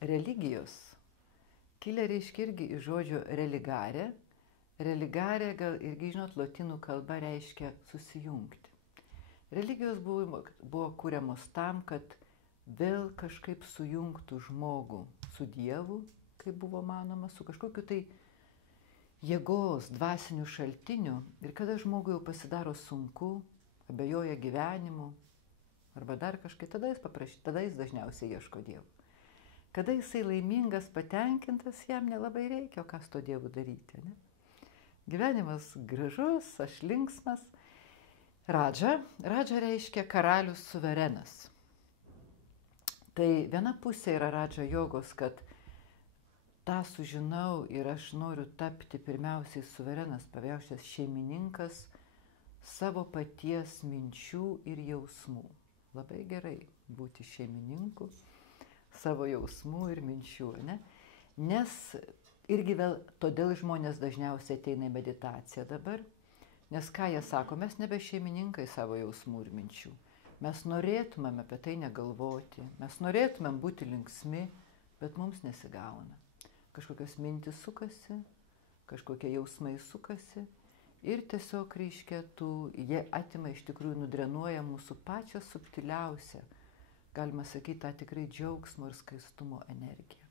religijos kilę reiškia irgi iš žodžio religare. Religare gal irgi, žinot, lotynų kalba reiškia susijungti. Religijos buvo kuriamos tam, kad vėl kažkaip sujungtų žmogų su Dievu, kaip buvo manoma, su kažkokiu tai jėgos, dvasinių šaltinių. Ir kada žmogui jau pasidaro sunku, abejoja gyvenimu, arba dar kažkaip, tada jis dažniausiai ieško Dievo. Kada jisai laimingas, patenkintas, jam nelabai reikia, o ką su to Dievu daryti. Ne? Gyvenimas gražus, aš linksmas. Radža reiškia karalius suverenas. Tai viena pusė yra radža jogos, kad tą sužinau ir aš noriu tapti pirmiausiai suverenas, pavyzdžiui, šeimininkas savo paties minčių ir jausmų. Labai gerai būti šeimininku savo jausmų ir minčių, ne? Nes irgi vėl todėl žmonės dažniausiai ateina į meditaciją dabar, nes ką jie sako, mes nebe šeimininkai savo jausmų ir minčių. Mes norėtumėm apie tai negalvoti, mes norėtumėm būti linksmi, bet mums nesigauna. Kažkokios mintis sukasi, kažkokie jausmai sukasi ir tiesiog reiškia, jie atima iš tikrųjų, nudrenuoja mūsų pačią subtiliausią, galima sakyti, tą tikrai džiaugsmo ir skaistumo energiją.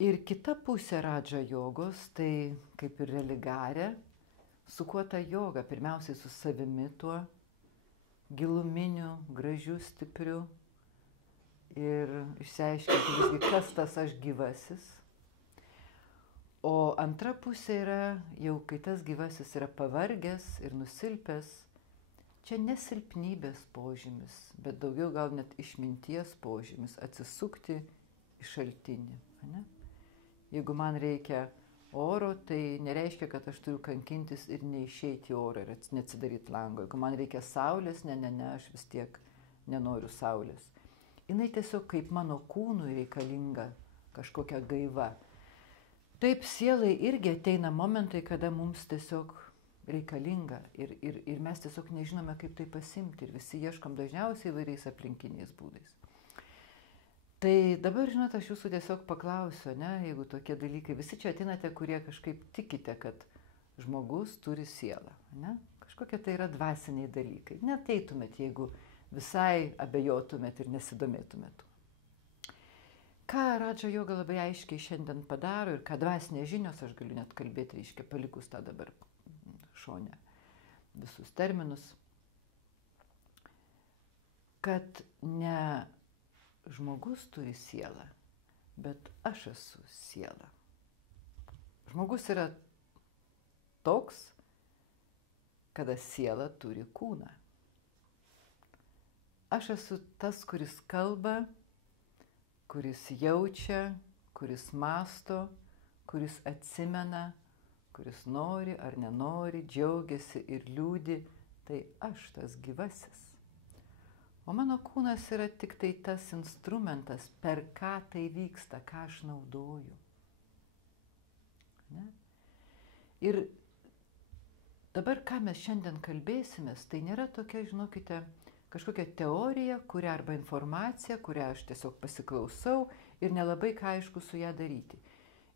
Ir kita pusė radža jogos, tai kaip ir religare, su kuo ta joga, pirmiausiai su savimi tuo giluminiu, gražiu, stipriu ir išsiaiškinti visgi, kas tas aš gyvasis. O antra pusė yra, jau kai tas gyvasis yra pavargęs ir nusilpęs, čia nesilpnybės požymis, bet daugiau gal net išminties požymis, atsisukti į šaltinį. Ne? Jeigu man reikia oro, tai nereiškia, kad aš turiu kankintis ir neišeiti į orą ir neatsidaryti lango. Jeigu man reikia saulės, ne, aš vis tiek nenoriu saulės. Jis tiesiog kaip mano kūnui reikalinga kažkokia gaiva. Taip, sielai irgi ateina momentai, kada mums tiesiog reikalinga ir mes tiesiog nežinome, kaip tai pasimti ir visi ieškom dažniausiai įvairiais aplinkiniais būdais. Tai dabar, žinot, aš jūsų tiesiog paklausiu, ne, jeigu tokie dalykai, visi čia atinate, kurie kažkaip tikite, kad žmogus turi sielą, ne? Kažkokie tai yra dvasiniai dalykai. Neteitumėt, jeigu visai abejotumėt ir nesidomėtumėt. Ką radža joga labai aiškiai šiandien padaro ir ką dvasinės žinios, aš galiu net kalbėti, reiškia, palikus tą dabar šone visus terminus, kad ne žmogus turi sielą, bet aš esu siela. Žmogus yra toks, kada siela turi kūną. Aš esu tas, kuris kalba, kuris jaučia, kuris mąsto, kuris atsimena, kuris nori ar nenori, džiaugiasi ir liūdi, tai aš tas gyvasis. O mano kūnas yra tik tai tas instrumentas, per ką tai vyksta, ką aš naudoju. Ne? Ir dabar, ką mes šiandien kalbėsimės, tai nėra tokia, žinokite, kažkokia teorija, kurią arba informacija, kurią aš tiesiog pasiklausau ir nelabai ką aišku su ją daryti.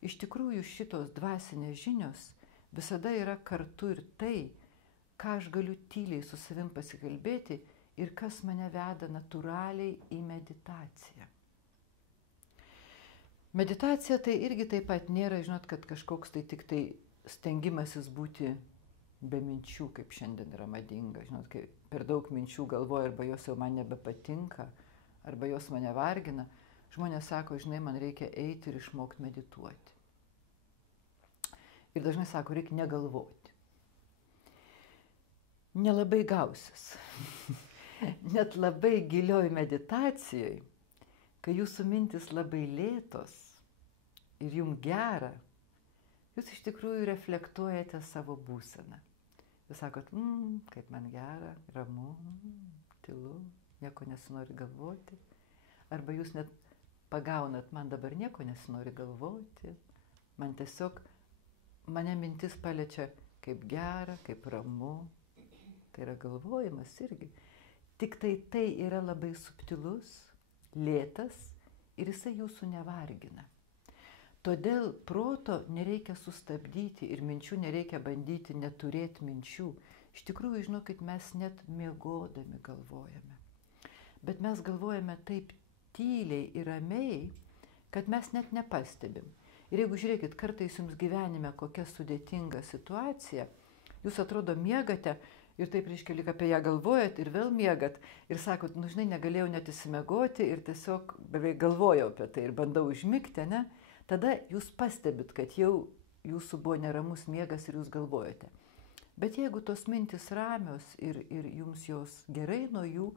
Iš tikrųjų, šitos dvasinės žinios visada yra kartu ir tai, ką aš galiu tyliai su savim pasikalbėti ir kas mane veda natūraliai į meditaciją. Meditacija tai irgi taip pat nėra, žinot, kad kažkoks tai tik tai stengimasis būti be minčių, kaip šiandien yra madinga. Žinot, kai per daug minčių galvoja, arba jos jau man nebepatinka, arba jos mane vargina, žmonės sako, žinai, man reikia eiti ir išmokti medituoti. Ir dažnai sako, reikia negalvoti. Nelabai gausis. Net labai gilioj meditacijoj, kai jūsų mintis labai lėtos ir jums gera, jūs iš tikrųjų reflektuojate savo būseną. Jūs sakot, kaip man gera, ramu, tylu, nieko nesinori galvoti. Arba jūs net pagaunat, man dabar nieko nesinori galvoti. Mane mintis paliečia kaip gera, kaip ramu. Tai yra galvojimas irgi. Tik tai yra labai subtilus, lėtas ir jisai jūsų nevargina. Todėl proto nereikia sustabdyti ir minčių nereikia bandyti neturėti minčių. Iš tikrųjų, žinokit, mes net miegodami galvojame. Bet mes galvojame taip tyliai ir ramiai, kad mes net nepastebim. Ir jeigu žiūrėkit, kartais jums gyvenime kokia sudėtinga situacija, jūs atrodo miegate ir taip reiškia, lyg apie ją galvojat ir vėl miegat ir sakot, nu žinai, negalėjau net įsimiegoti ir tiesiog beveik galvojau apie tai ir bandau užmigti, ne? Tada jūs pastebit, kad jau jūsų buvo neramus miegas ir jūs galvojate. Bet jeigu tos mintis ramios ir jums jos gerai nuo jų,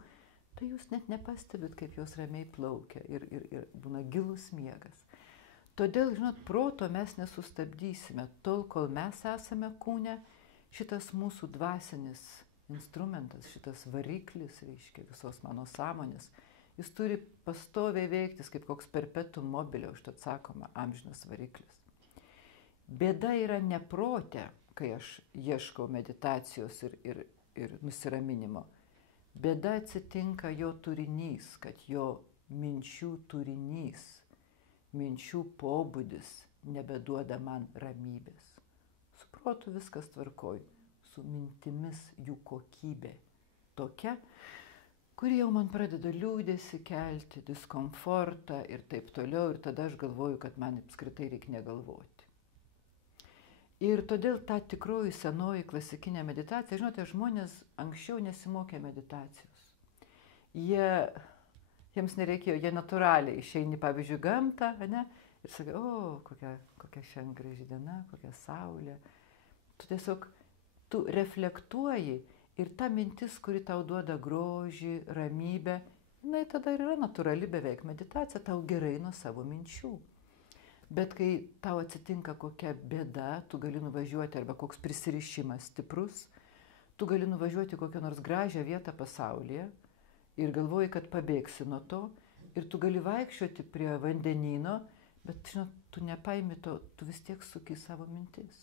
tai jūs net nepastebit, kaip jos ramiai plaukia ir būna gilus miegas. Todėl, žinot, proto mes nesustabdysime, tol, kol mes esame kūne, šitas mūsų dvasinis instrumentas, šitas variklis, reiškia, visos mano sąmonės, jis turi pastoviai veiktis kaip koks perpetuum mobile, užtat sakoma, amžinas variklis. Bėda yra ne prote, kai aš ieškau meditacijos ir nusiraminimo. Bėda atsitinka jo turinys, kad jo minčių turinys, minčių pobūdis nebeduoda man ramybės. Su protu viskas tvarkoj, su mintimis jų kokybė tokia, kuri jau man pradeda liūdėsi kelti, diskomfortą ir taip toliau, ir tada aš galvoju, kad man apskritai reikia negalvoti. Ir todėl ta tikroji senoji klasikinė meditacija, žinote, žmonės anksčiau nesimokė meditacijos. Jiems nereikėjo, jie natūraliai išeini, pavyzdžiui, gamtą, ne, ir sakai, o, kokia šiandien graži diena, kokia saulė. Tu reflektuoji ir ta mintis, kuri tau duoda grožį, ramybę, jinai tada yra natūrali beveik meditacija, tau gerai nuo savo minčių. Bet kai tau atsitinka kokia bėda, tu gali nuvažiuoti, arba koks prisirišimas stiprus, tu gali nuvažiuoti kokią nors gražią vietą pasaulyje ir galvoji, kad pabėgsi nuo to, ir tu gali vaikščioti prie vandenyno, bet, žinot, tu nepaimi to, tu vis tiek suki savo mintis.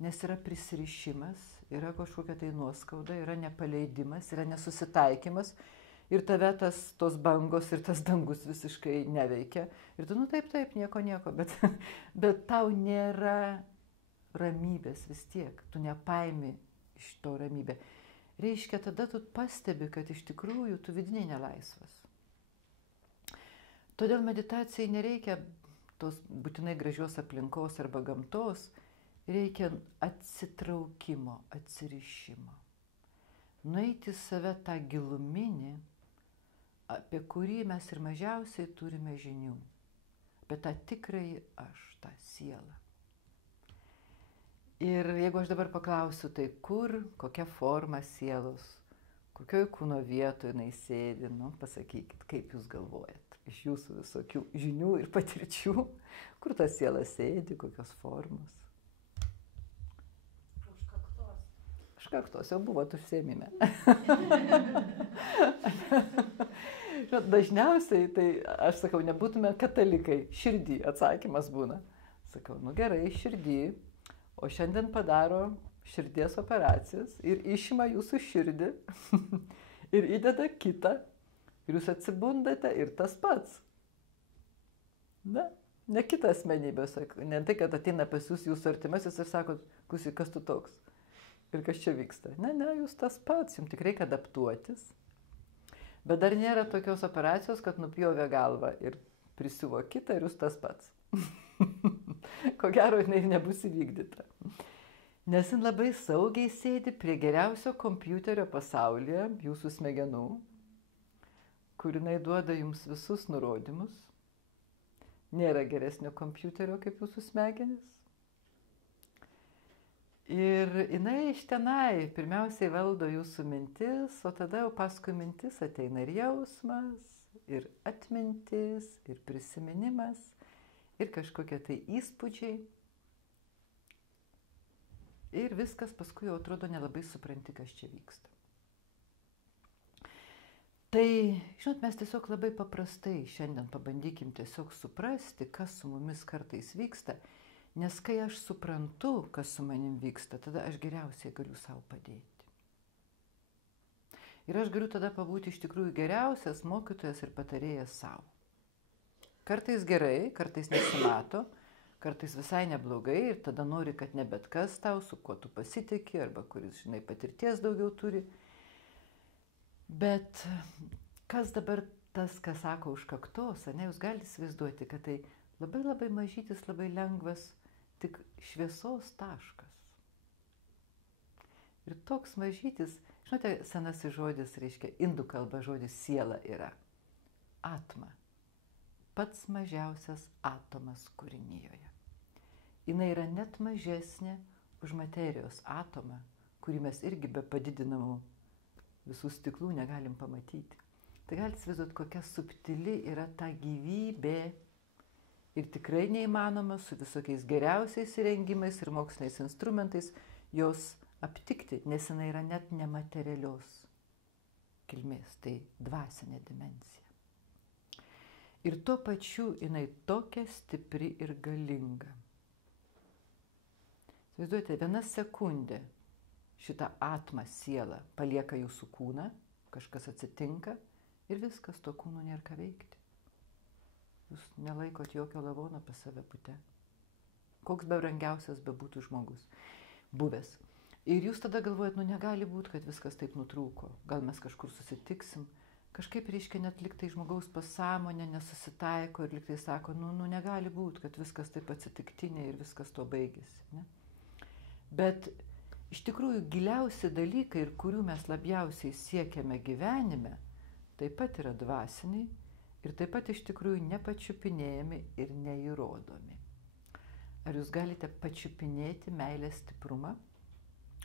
Nes yra prisirišimas, yra kažkokia tai nuoskauda, yra nepaleidimas, yra nesusitaikymas, ir tave tos bangos ir tas dangus visiškai neveikia. Ir tu, nu taip, nieko, bet tau nėra ramybės vis tiek, tu nepaimi iš to ramybę. Reiškia, tada tu pastebi, kad iš tikrųjų tu vidiniai nelaisvas. Todėl meditacijai nereikia tos būtinai gražios aplinkos arba gamtos, reikia atsitraukimo, atsirišimo. Nueiti save tą giluminį, apie kurį mes ir mažiausiai turime žinių, apie tą tikrąjį aš, tą sielą. Ir jeigu aš dabar paklausiu, tai kur, kokia forma sielos, kokioj kūno vietoje jinai sėdi, nu, pasakykit, kaip jūs galvojat, iš jūsų visokių žinių ir patirčių, kur ta siela sėdi, kokios formos. Už kaktos jau buvot užsiėmime. Dažniausiai, tai aš sakau, nebūtume katalikai, širdį atsakymas būna. Sakau, nu gerai, širdį, o šiandien padaro širdies operacijas ir išima jūsų širdį ir įdeda kitą ir jūs atsibundate ir tas pats. Ne kita asmenybė, ne tai, kad ateina pas jūs jūsų artimasis ir sakot, klausyk, kas tu toks ir kas čia vyksta. Ne, jūs tas pats, jums tik reikia adaptuotis. Bet dar nėra tokios operacijos, kad nupjovė galvą ir prisiuvo kitą ir jūs tas pats. Ko gero, jinai nebus įvykdyta. Nes jin labai saugiai sėdi prie geriausio kompiuterio pasaulyje, jūsų smegenų, kur jinai duoda jums visus nurodymus. Nėra geresnio kompiuterio kaip jūsų smegenis. Ir jinai iš tenai pirmiausiai valdo jūsų mintis, o tada jau paskui mintis ateina ir jausmas, ir atmintis, ir prisiminimas, ir kažkokie tai įspūdžiai. Ir viskas paskui jau atrodo nelabai supranti, kas čia vyksta. Tai, žinot, mes tiesiog labai paprastai šiandien pabandykim tiesiog suprasti, kas su mumis kartais vyksta. Nes kai aš suprantu, kas su manim vyksta, tada aš geriausiai galiu savo padėti. Ir aš galiu tada pabūti iš tikrųjų geriausias mokytojas ir patarėjas savo. Kartais gerai, kartais nesimato, kartais visai neblogai ir tada nori, kad ne bet kas tau, su kuo tu pasitiki, arba kuris, žinai, patirties daugiau turi. Bet kas dabar tas, kas sako už kaktos, ne, jūs galite įsivaizduoti, kad tai labai labai mažytis, labai lengvas, tik šviesos taškas. Ir toks mažytis, žinote, senasis žodis, reiškia, indų kalba žodis siela yra atma. Pats mažiausias atomas kūrinijoje. Jis yra net mažesnė už materijos atomą, kurį mes irgi be padidinamų visų stiklų negalim pamatyti. Tai galite įsivaizduoti, kokia subtili yra ta gyvybė ir tikrai neįmanoma su visokiais geriausiais įrengimais ir moksliniais instrumentais jos aptikti, nes jinai yra net nematerialios kilmės, tai dvasinė dimensija. Ir tuo pačiu jinai tokia stipri ir galinga. Įsivaizduojate, viena sekundė šitą atmą sielą palieka jūsų kūną, kažkas atsitinka ir viskas, to kūno nėra ką veikti. Jūs nelaikot jokio lavono pas save pute. Koks bebrangiausias bebūtų žmogus buvęs. Ir jūs tada galvojat, negali būti, kad viskas taip nutrūko. Gal mes kažkur susitiksim. Kažkaip reiškia net liktai žmogaus pasąmonė nesusitaiko ir liktai sako, negali būti, kad viskas taip atsitiktinė ir viskas to baigėsi. Ne? Bet iš tikrųjų giliausi dalykai, ir kurių mes labiausiai siekiame gyvenime, taip pat yra dvasiniai ir taip pat iš tikrųjų nepačiupinėjami ir neįrodomi. Ar jūs galite pačiupinėti meilės stiprumą,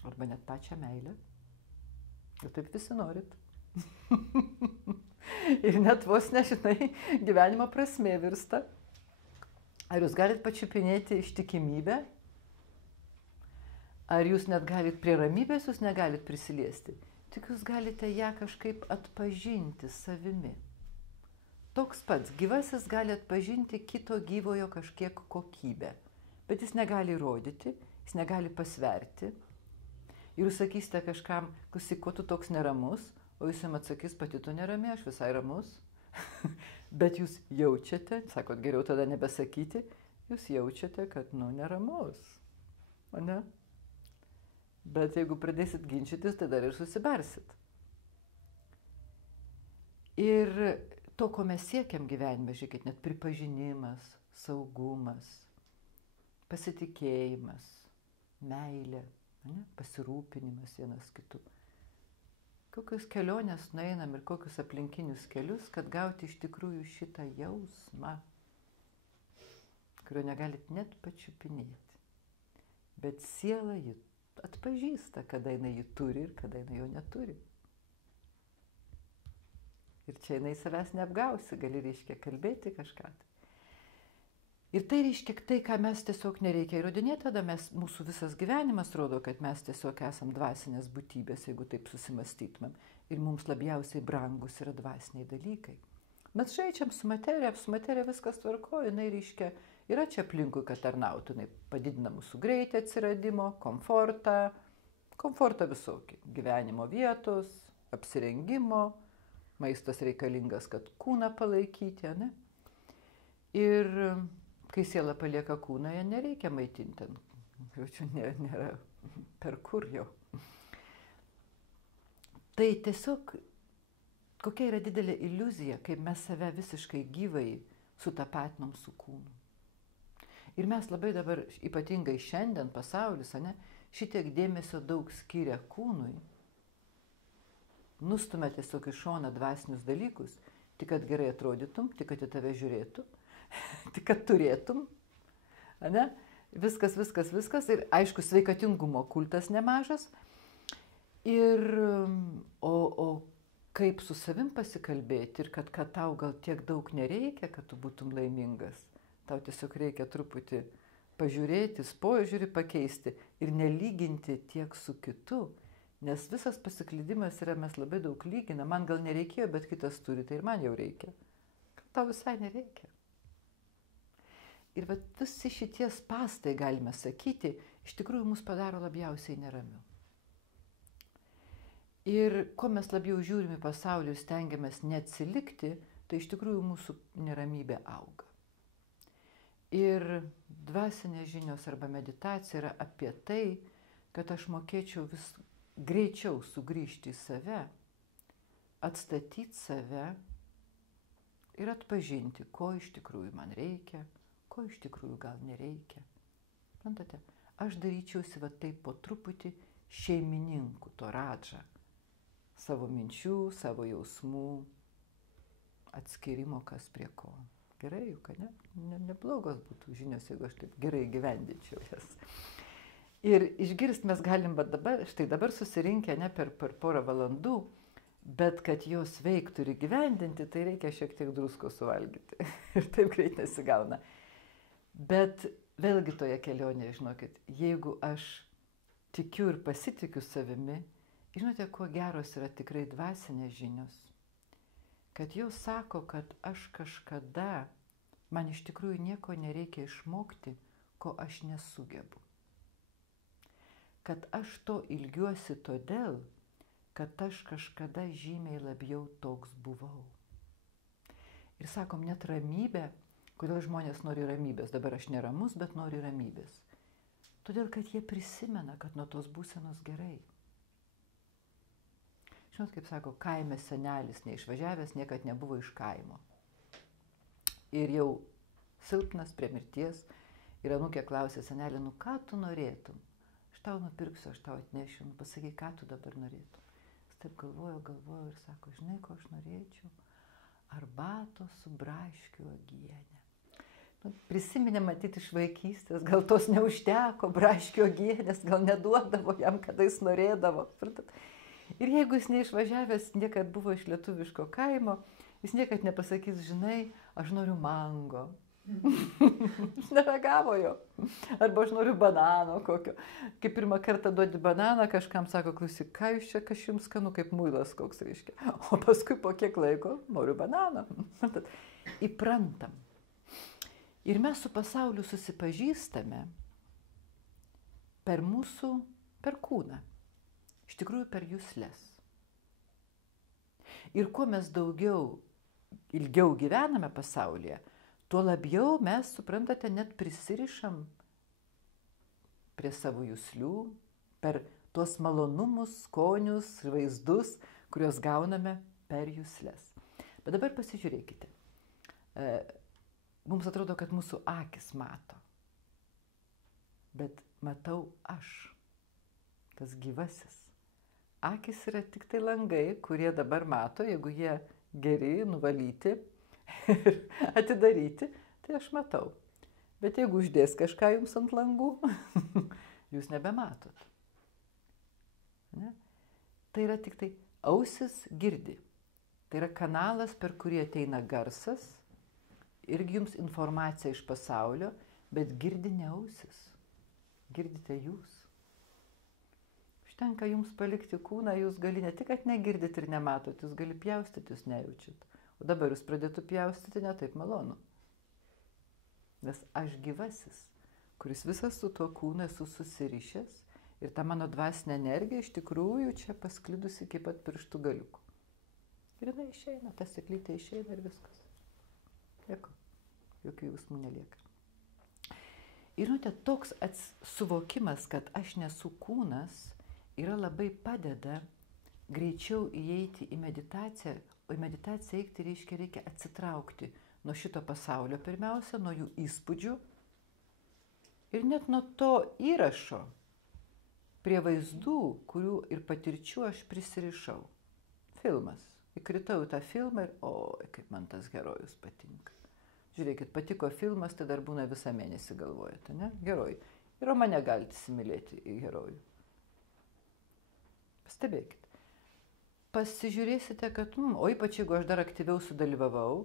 arba net pačią meilę? Ir taip visi norit. Ir net vos nežinai, gyvenimo prasmė virsta. Ar jūs galit pačiupinėti ištikimybę? Ar jūs net galit prie ramybės, jūs negalit prisiliesti? Tik jūs galite ją kažkaip atpažinti savimi. Toks pats gyvasis gali atpažinti kito gyvojo kažkiek kokybę, bet jis negali įrodyti, jis negali pasverti. Ir jūs sakysite kažkam, klausyk, ko tu toks neramus, o jis jam atsakys, pati tu nerami, aš visai ramus. Bet jūs jaučiate, sakot, geriau tada nebesakyti, jūs jaučiate, kad, neramus. O ne? Bet jeigu pradėsit ginčytis, tai dar ir susibarsit. Ir to, ko mes siekiam gyvenime, žiūrėkit, net pripažinimas, saugumas, pasitikėjimas, meilė, ne? Pasirūpinimas vienas kitu. Kokios kelionės nueinam ir kokius aplinkinius kelius, kad gauti iš tikrųjų šitą jausmą, kurio negalit net pačiupinėti. Bet siela jį atpažįsta, kada jinai jį turi ir kada jinai jo neturi. Ir čia jinai savęs neapgausi, gali, reiškia, kalbėti kažką. Ir tai reiškia tai, ką mes tiesiog nereikia įrodinėti, tada mūsų visas gyvenimas rodo, kad mes tiesiog esam dvasinės būtybės, jeigu taip susimastytumėm. Ir mums labiausiai brangus yra dvasiniai dalykai. Mes žaidžiam su materija viskas tvarkoja, jinai reiškia, yra čia aplinkui, kad tarnautų, jinai padidina mūsų greitį atsiradimo, komfortą visokį, gyvenimo vietos, apsirengimo, maistas reikalingas, kad kūną palaikyti, ne? Ir kai siela palieka kūną, ją nereikia maitinti. Jaučiu, nėra per kur jau. Tai tiesiog kokia yra didelė iliuzija, kaip mes save visiškai gyvai sutapatinom su kūnu. Ir mes labai dabar, ypatingai šiandien pasaulis, šitiek dėmesio daug skiria kūnui, nustumia tiesiog į šoną dvasinius dalykus, tik kad gerai atrodytum, tik kad į tave žiūrėtų, tik kad turėtum, ne? Viskas. Ir aišku, sveikatingumo kultas nemažas. O kaip su savim pasikalbėti ir kad tau gal tiek daug nereikia, kad tu būtum laimingas. Tau tiesiog reikia truputį pažiūrėti, požiūrį pakeisti ir nelyginti tiek su kitu. Nes visas pasiklydimas yra, mes labai daug lyginam. Man gal nereikėjo, bet kitas turi, tai ir man jau reikia. Tau visai nereikia. Ir visi šitie spąstai, galime sakyti, iš tikrųjų mus padaro labiausiai neramiu. Ir kuo mes labiau žiūrime į pasaulį ir stengiamės neatsilikti, tai iš tikrųjų mūsų neramybė auga. Ir dvasinės žinios arba meditacija yra apie tai, kad aš mokėčiau vis greičiau sugrįžti į save, atstatyti save ir atpažinti, ko iš tikrųjų man reikia, ko iš tikrųjų gal nereikia. Suprantate, aš daryčiausi va taip po truputį šeimininku to radžą, savo minčių, savo jausmų, atskirimo kas prie ko. Gerai, juk ne? Neblogos būtų žinios, jeigu aš taip gerai gyvendinčiau jas. Ir išgirsti mes galim dabar, štai dabar susirinkę ne per porą valandų, bet kad jos veiktų ir įgyvendinti, tai reikia šiek tiek druskos suvalgyti. Ir taip greit nesigauna. Bet vėlgi toje kelionėje, žinokit, jeigu aš tikiu ir pasitikiu savimi, žinote, kuo geros yra tikrai dvasinės žinios? Kad jos sako, kad aš kažkada, man iš tikrųjų nieko nereikia išmokti, ko aš nesugebu. Kad aš to ilgiuosi todėl, kad aš kažkada žymiai labiau toks buvau. Ir sakom, net ramybė, kodėl žmonės nori ramybės, dabar aš neramus, bet nori ramybės. Todėl, kad jie prisimena, kad nuo tos būsenos gerai. Žinot, kaip sako, kaime senelis neišvažiavęs niekad nebuvo iš kaimo. Ir jau silpnas prie mirties ir anūkė klausė senelį, nu ką tu norėtum? Aš tau nupirksiu, aš tau atnešiu, nu pasakyk, ką tu dabar norėtum. Jis taip galvojo ir sako, žinai, ko aš norėčiau? Arbatos su braškių uogiene. Nu, prisiminė matyti iš vaikystės, gal tos neužteko, braškių uogienės, gal neduodavo jam, kada jis norėdavo. Ir jeigu jis neišvažiavęs, niekad buvo iš lietuviško kaimo, jis niekad nepasakys, žinai, aš noriu mango. Jis neragavo jo. Arba aš noriu banano kokio. Kai pirmą kartą duodi bananą, kažkam sako, klausyk, ką jūs čia, kas jums skanu, kaip muilas koks reiškia. O paskui po kiek laiko noriu banano. Įprantam. Ir mes su pasauliu susipažįstame per kūną. Iš tikrųjų per jusles. Ir kuo mes ilgiau gyvename pasaulyje, tuo labiau mes, suprantate, net prisirišam prie savo juslių, per tuos malonumus, skonius, vaizdus, kuriuos gauname per jusles. Bet dabar pasižiūrėkite. Mums atrodo, kad mūsų akis mato. Bet matau aš, tas gyvasis. Akis yra tik tai langai, kurie dabar mato, jeigu jie geri, nuvalyti ir atidaryti, tai aš matau. Bet jeigu uždės kažką jums ant langų, jūs nebematot. Ne? Tai yra tik tai ausis girdi. Tai yra kanalas, per kurį ateina garsas, irgi jums informacija iš pasaulio, bet girdi ne ausis. Girdite jūs. Užtenka jums palikti kūną, jūs gali ne tik, kad negirdit ir nematot, jūs gali pjaustyti, jūs nejaučiat. O dabar jūs pradėtų pjaustyti, ne taip malonu. Nes aš gyvasis, kuris visas su tuo kūnu esu susirišęs ir ta mano dvasinė energija iš tikrųjų čia pasklidusi iki pat pirštų galiukų. Ir jinai išeina, ta sėklytė išeina ir viskas. Nieko, jokių jausmų nelieka. Ir žinote, toks suvokimas, kad aš nesu kūnas, yra labai padeda greičiau įeiti į meditaciją, o į meditaciją eiti reikia atsitraukti nuo šito pasaulio pirmiausia, nuo jų įspūdžių ir net nuo to įrašo prie vaizdų, kurių ir patirčių aš prisirišau. Filmas. Įkritau į tą filmą ir oi, kaip man tas herojus patinka. Žiūrėkit, patiko filmas, tai dar būna visą mėnesį galvojate, ne? Herojai. Ir mane galite įsimylėti į herojų. Pastebėkit. Pasižiūrėsite, kad, o ypač jeigu aš dar aktyviau sudalyvavau,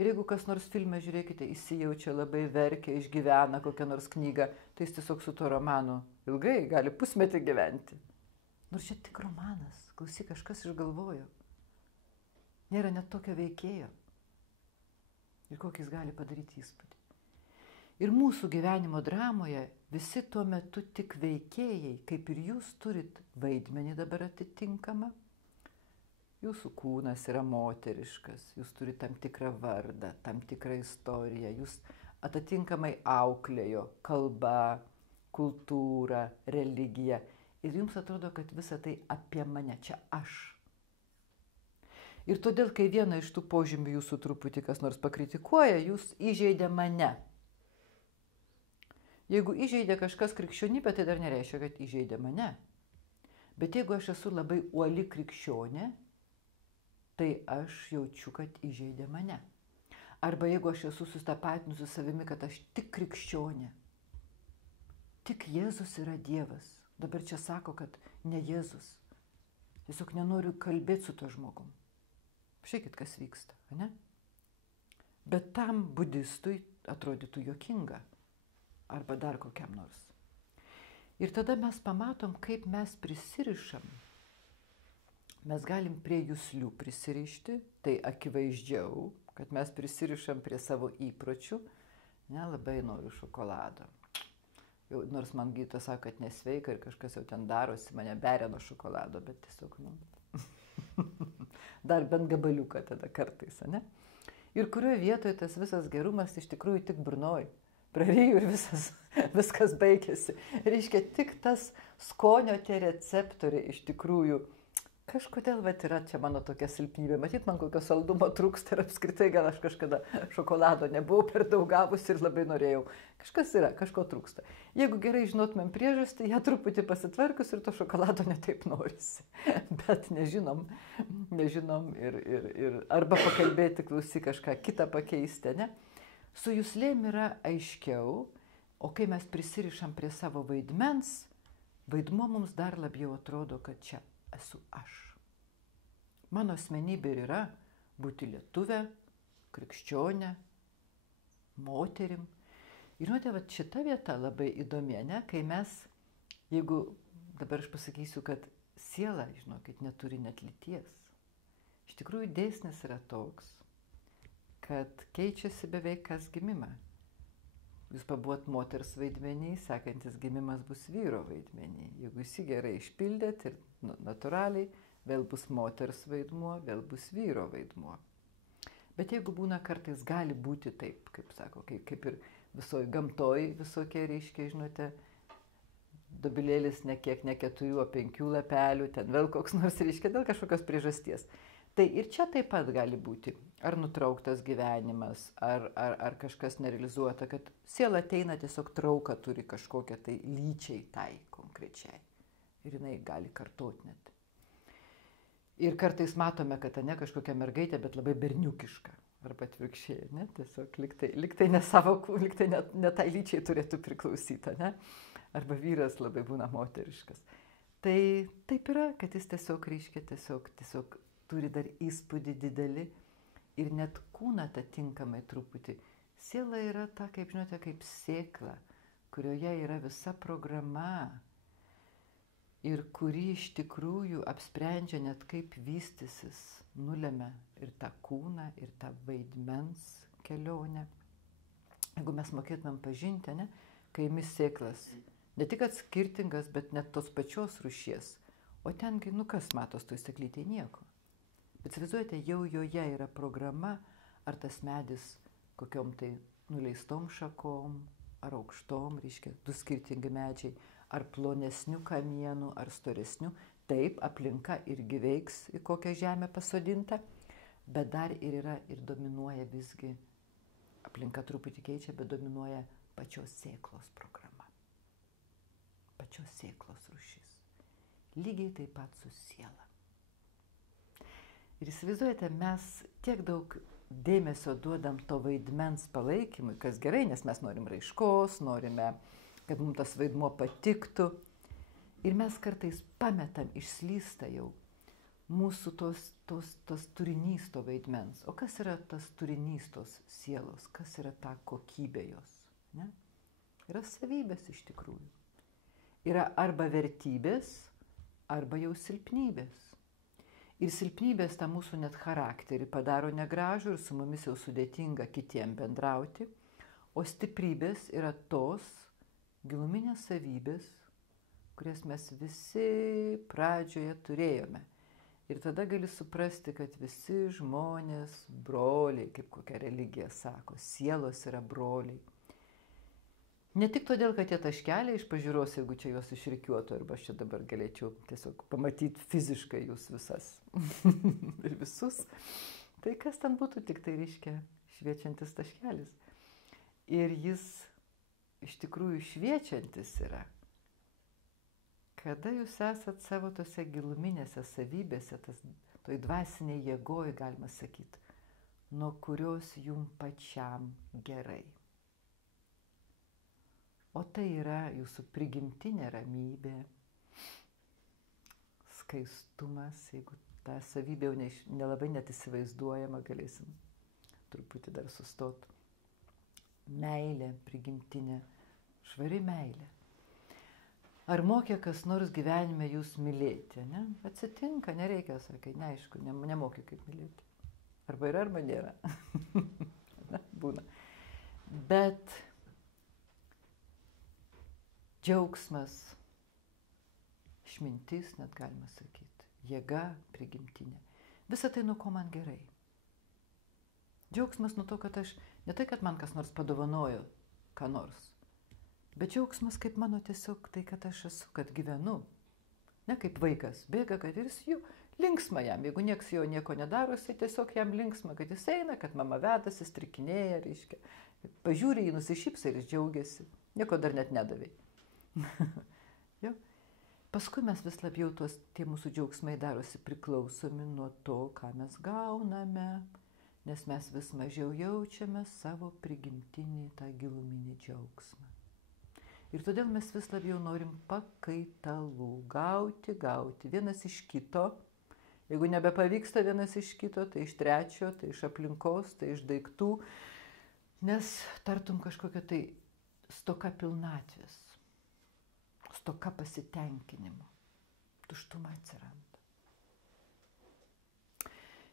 ir jeigu kas nors filme, žiūrėkite, įsijaučia, labai verkia, išgyvena kokią nors knygą, tai jis tiesiog su tuo romanu ilgai gali pusmetį gyventi. Nors čia tik romanas, klausyk, kažkas išgalvojo. Nėra net tokio veikėjo. Ir kokį jis gali padaryti įspūdį. Ir mūsų gyvenimo dramoje visi tuo metu tik veikėjai, kaip ir jūs turit vaidmenį dabar atitinkamą. Jūsų kūnas yra moteriškas, jūs turite tam tikrą vardą, tam tikrą istoriją, jūs atitinkamai auklėjo kalba, kultūra, religija. Ir jums atrodo, kad visa tai apie mane, čia aš. Ir todėl, kai vieną iš tų požymių jūsų truputį kas nors pakritikuoja, jūs įžeidė mane. Jeigu įžeidė kažkas krikščionybę, tai dar nereiškia, kad įžeidė mane. Bet jeigu aš esu labai uoli krikščionė, tai aš jaučiu, kad įžeidė mane. Arba jeigu aš esu susitapatinus su savimi, kad aš tik krikščionė, tik Jėzus yra Dievas. Dabar čia sako, kad ne Jėzus. Tiesiog nenoriu kalbėti su to žmogum. Pažiūrėkit, kas vyksta, ne? Bet tam budistui atrodytų juokinga. Arba dar kokiam nors. Ir tada mes pamatom, kaip mes prisirišam. Mes galim prie juslių prisirišti, tai akivaizdžiau, kad mes prisirišam prie savo įpročių. Labai noriu šokolado. Jau, nors man gydytojas sako, kad nesveika ir kažkas jau ten darosi, mane beria nuo šokolado, bet tiesiog, dar bent gabaliuką tada kartais, ne? Ir kurioje vietoje tas visas gerumas iš tikrųjų tik burnoj. Praryju ir viskas baigėsi. Reiškia, tik tas skonio tie receptoriai iš tikrųjų. Kažkodėl yra čia mano tokia silpnybė. Matyt, man kokio saldumo trūksta ir apskritai gal aš kažkada šokolado nebuvau per daug gavusi ir labai norėjau. Kažkas yra, kažko trūksta. Jeigu gerai žinotumėm priežastį, ją truputį pasitvarkius ir to šokolado netaip norisi. Bet nežinom ir arba pakalbėti, klausyk kažką kitą pakeisti, ne? Su juslėm yra aiškiau, o kai mes prisirišam prie savo vaidmens, vaidmuo mums dar labiau atrodo, kad čia esu aš. Mano asmenybė yra būti lietuvė, krikščionė, moterim. Ir šita vieta labai įdomi, ne? Kai mes, jeigu dabar aš pasakysiu, kad siela, žinokit, neturi net lyties. Iš tikrųjų dėsnis yra toks, kad keičiasi beveik kas gimimą. Jūs pabuvot moters vaidmenį, sekantis gimimas bus vyro vaidmenį. Jeigu jūs jį gerai išpildėt ir natūraliai, vėl bus moters vaidmuo, vėl bus vyro vaidmuo. Bet jeigu būna kartais, gali būti taip, kaip sako, kaip ir visoje gamtoje visokie reiškia, žinote, dobilėlis ne 4, o 5 lapelių, ten vėl koks nors reiškia dėl kažkokios priežasties. Tai ir čia taip pat gali būti, ar nutrauktas gyvenimas, ar kažkas nerealizuota, kad siela ateina tiesiog trauką turi kažkokią tai lyčiai tai konkrečiai. Ir jinai gali kartot net. Ir kartais matome, kad ne kažkokia mergaitė, bet labai berniukiška. Arba atvirkščiai, ne? Tiesiog liktai ne savo, liktai ne tai lyčiai turėtų priklausyti, ne? Arba vyras labai būna moteriškas. Tai taip yra, kad jis tiesiog reiškia, tiesiog turi dar įspūdį didelį ir net kūną tą tinkamai truputį. Siela yra ta, kaip žinote, kaip sėkla, kurioje yra visa programa ir kuri iš tikrųjų apsprendžia net kaip vystysis, nulemia ir tą kūną, ir tą vaidmens kelionę. Jeigu mes mokėtumėm pažinti, ne, kai imi sėklas, ne tik skirtingas, bet net tos pačios rūšies, o tengi, kas matos toj sėklytėj nieko. Bet įsivaizduojate, jau joje yra programa, ar tas medis kokiom tai nuleistom šakom, ar aukštom, reiškia, 2 skirtingi medžiai, ar plonesnių kamienų, ar storesnių. Taip, aplinka irgi veiks, į kokią žemę pasodinta, bet dar ir yra ir dominuoja visgi, aplinka truputį keičia, bet dominuoja pačios sėklos programa. Pačios sėklos rūšis. Lygiai taip pat su siela. Ir įsivaizduojate, mes tiek daug dėmesio duodam to vaidmens palaikymui, kas gerai, nes mes norim raiškos, norime, kad mums tas vaidmuo patiktų. Ir mes kartais pametam, išslysta jau mūsų tos turinys to vaidmens. O kas yra tas turinys tos sielos? Kas yra ta kokybė jos? Ne? Yra savybės iš tikrųjų. Yra arba vertybės, arba jau silpnybės. Ir silpnybės tą mūsų net charakterį padaro negražų ir su mumis jau sudėtinga kitiem bendrauti, o stiprybės yra tos giluminės savybės, kurias mes visi pradžioje turėjome. Ir tada gali suprasti, kad visi žmonės broliai, kaip kokia religija sako, sielos yra broliai. Ne tik todėl, kad tie taškeliai iš pažiūros, jeigu čia juos išrikiuotų, arba aš čia dabar galėčiau tiesiog pamatyti fiziškai jūs visas ir visus, tai kas ten būtų, tik tai reiškia šviečiantis taškelis. Ir jis iš tikrųjų šviečiantis yra, kada jūs esat savo tose giluminėse savybėse, toj dvasiniai jėgoj, galima sakyti, nuo kurios jum pačiam gerai. O tai yra jūsų prigimtinė ramybė, skaistumas, jeigu tą savybę jau nelabai net įsivaizduojama, galėsim truputį dar sustot. Meilė, prigimtinė, švari meilė. Ar mokė kas nors gyvenime jūs mylėti, ne? Atsitinka, nereikia, sakai, neaišku, nemokė kaip mylėti. Arba yra, arba nėra. Na, būna. Bet džiaugsmas, išmintis, net galima sakyti, jėga prigimtinė. Visa tai nuo ko man gerai. Džiaugsmas nuo to, kad aš, ne tai, kad man kas nors padovanojo, ką nors, bet džiaugsmas kaip mano tiesiog tai, kad aš esu, kad gyvenu. Ne kaip vaikas, bėga, kad ir jis jų linksma jam. Jeigu nieks jo nieko nedarosi, tiesiog jam linksma, kad jis eina, kad mama vedasi, strikinėja, reiškia. Pažiūri jį, nusišypsa ir jis džiaugiasi. Nieko dar net nedavė. Jo. Paskui mes vis labiau tie mūsų džiaugsmai darosi priklausomi nuo to, ką mes gauname, nes mes vis mažiau jaučiame savo prigimtinį tą giluminį džiaugsmą. Ir todėl mes vis labiau norim pakaitalų, gauti, vienas iš kito. Jeigu nebepavyksta vienas iš kito, tai iš trečio, tai iš aplinkos, tai iš daiktų, nes tartum kažkokia tai stoka pilnatvės. Stoka pasitenkinimo, tuštuma atsiranda.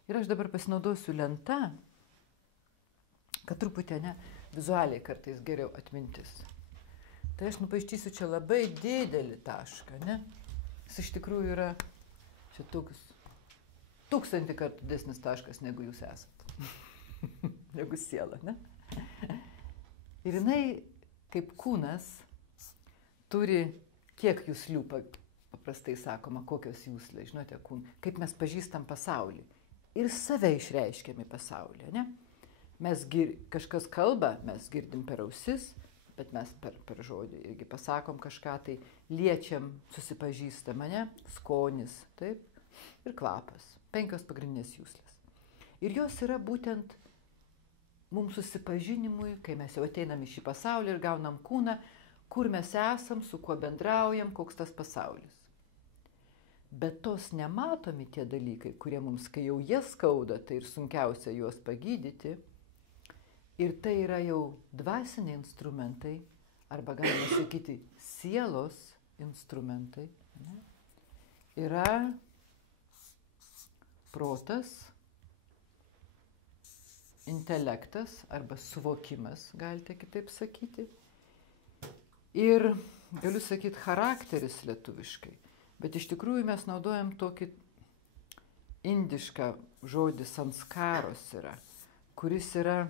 Ir aš dabar pasinaudosiu lenta, kad truputį, vizualiai kartais geriau atmintis. Tai aš nupaištysiu čia labai didelį tašką, Jis iš tikrųjų yra čia 1000 kartų didesnis taškas, negu jūs esat. Negu siela, Ir jinai, kaip kūnas, turi kiek juslių, paprastai sakoma, kokios juslės, žinote, kaip mes pažįstam pasaulį. Ir save išreiškiam į pasaulį, Mes kažkas kalba, mes girdim per ausis, bet mes per žodį irgi pasakom kažką, tai liečiam, susipažįstam, skonis, taip, ir kvapas. 5 pagrindinės juslės. Ir jos yra būtent mums susipažinimui, kai mes jau ateinam į šį pasaulį ir gaunam kūną, kur mes esam, su kuo bendraujam, koks tas pasaulis. Bet tos nematomi tie dalykai, kurie mums, kai jau jie skauda, tai ir sunkiausia juos pagydyti. Ir tai yra jau dvasiniai instrumentai, arba galima sakyti sielos instrumentai. Yra protas, intelektas arba suvokimas, galite kitaip sakyti. Ir galiu sakyti charakteris lietuviškai, bet iš tikrųjų mes naudojam tokį indišką žodį sanskaros yra, kuris yra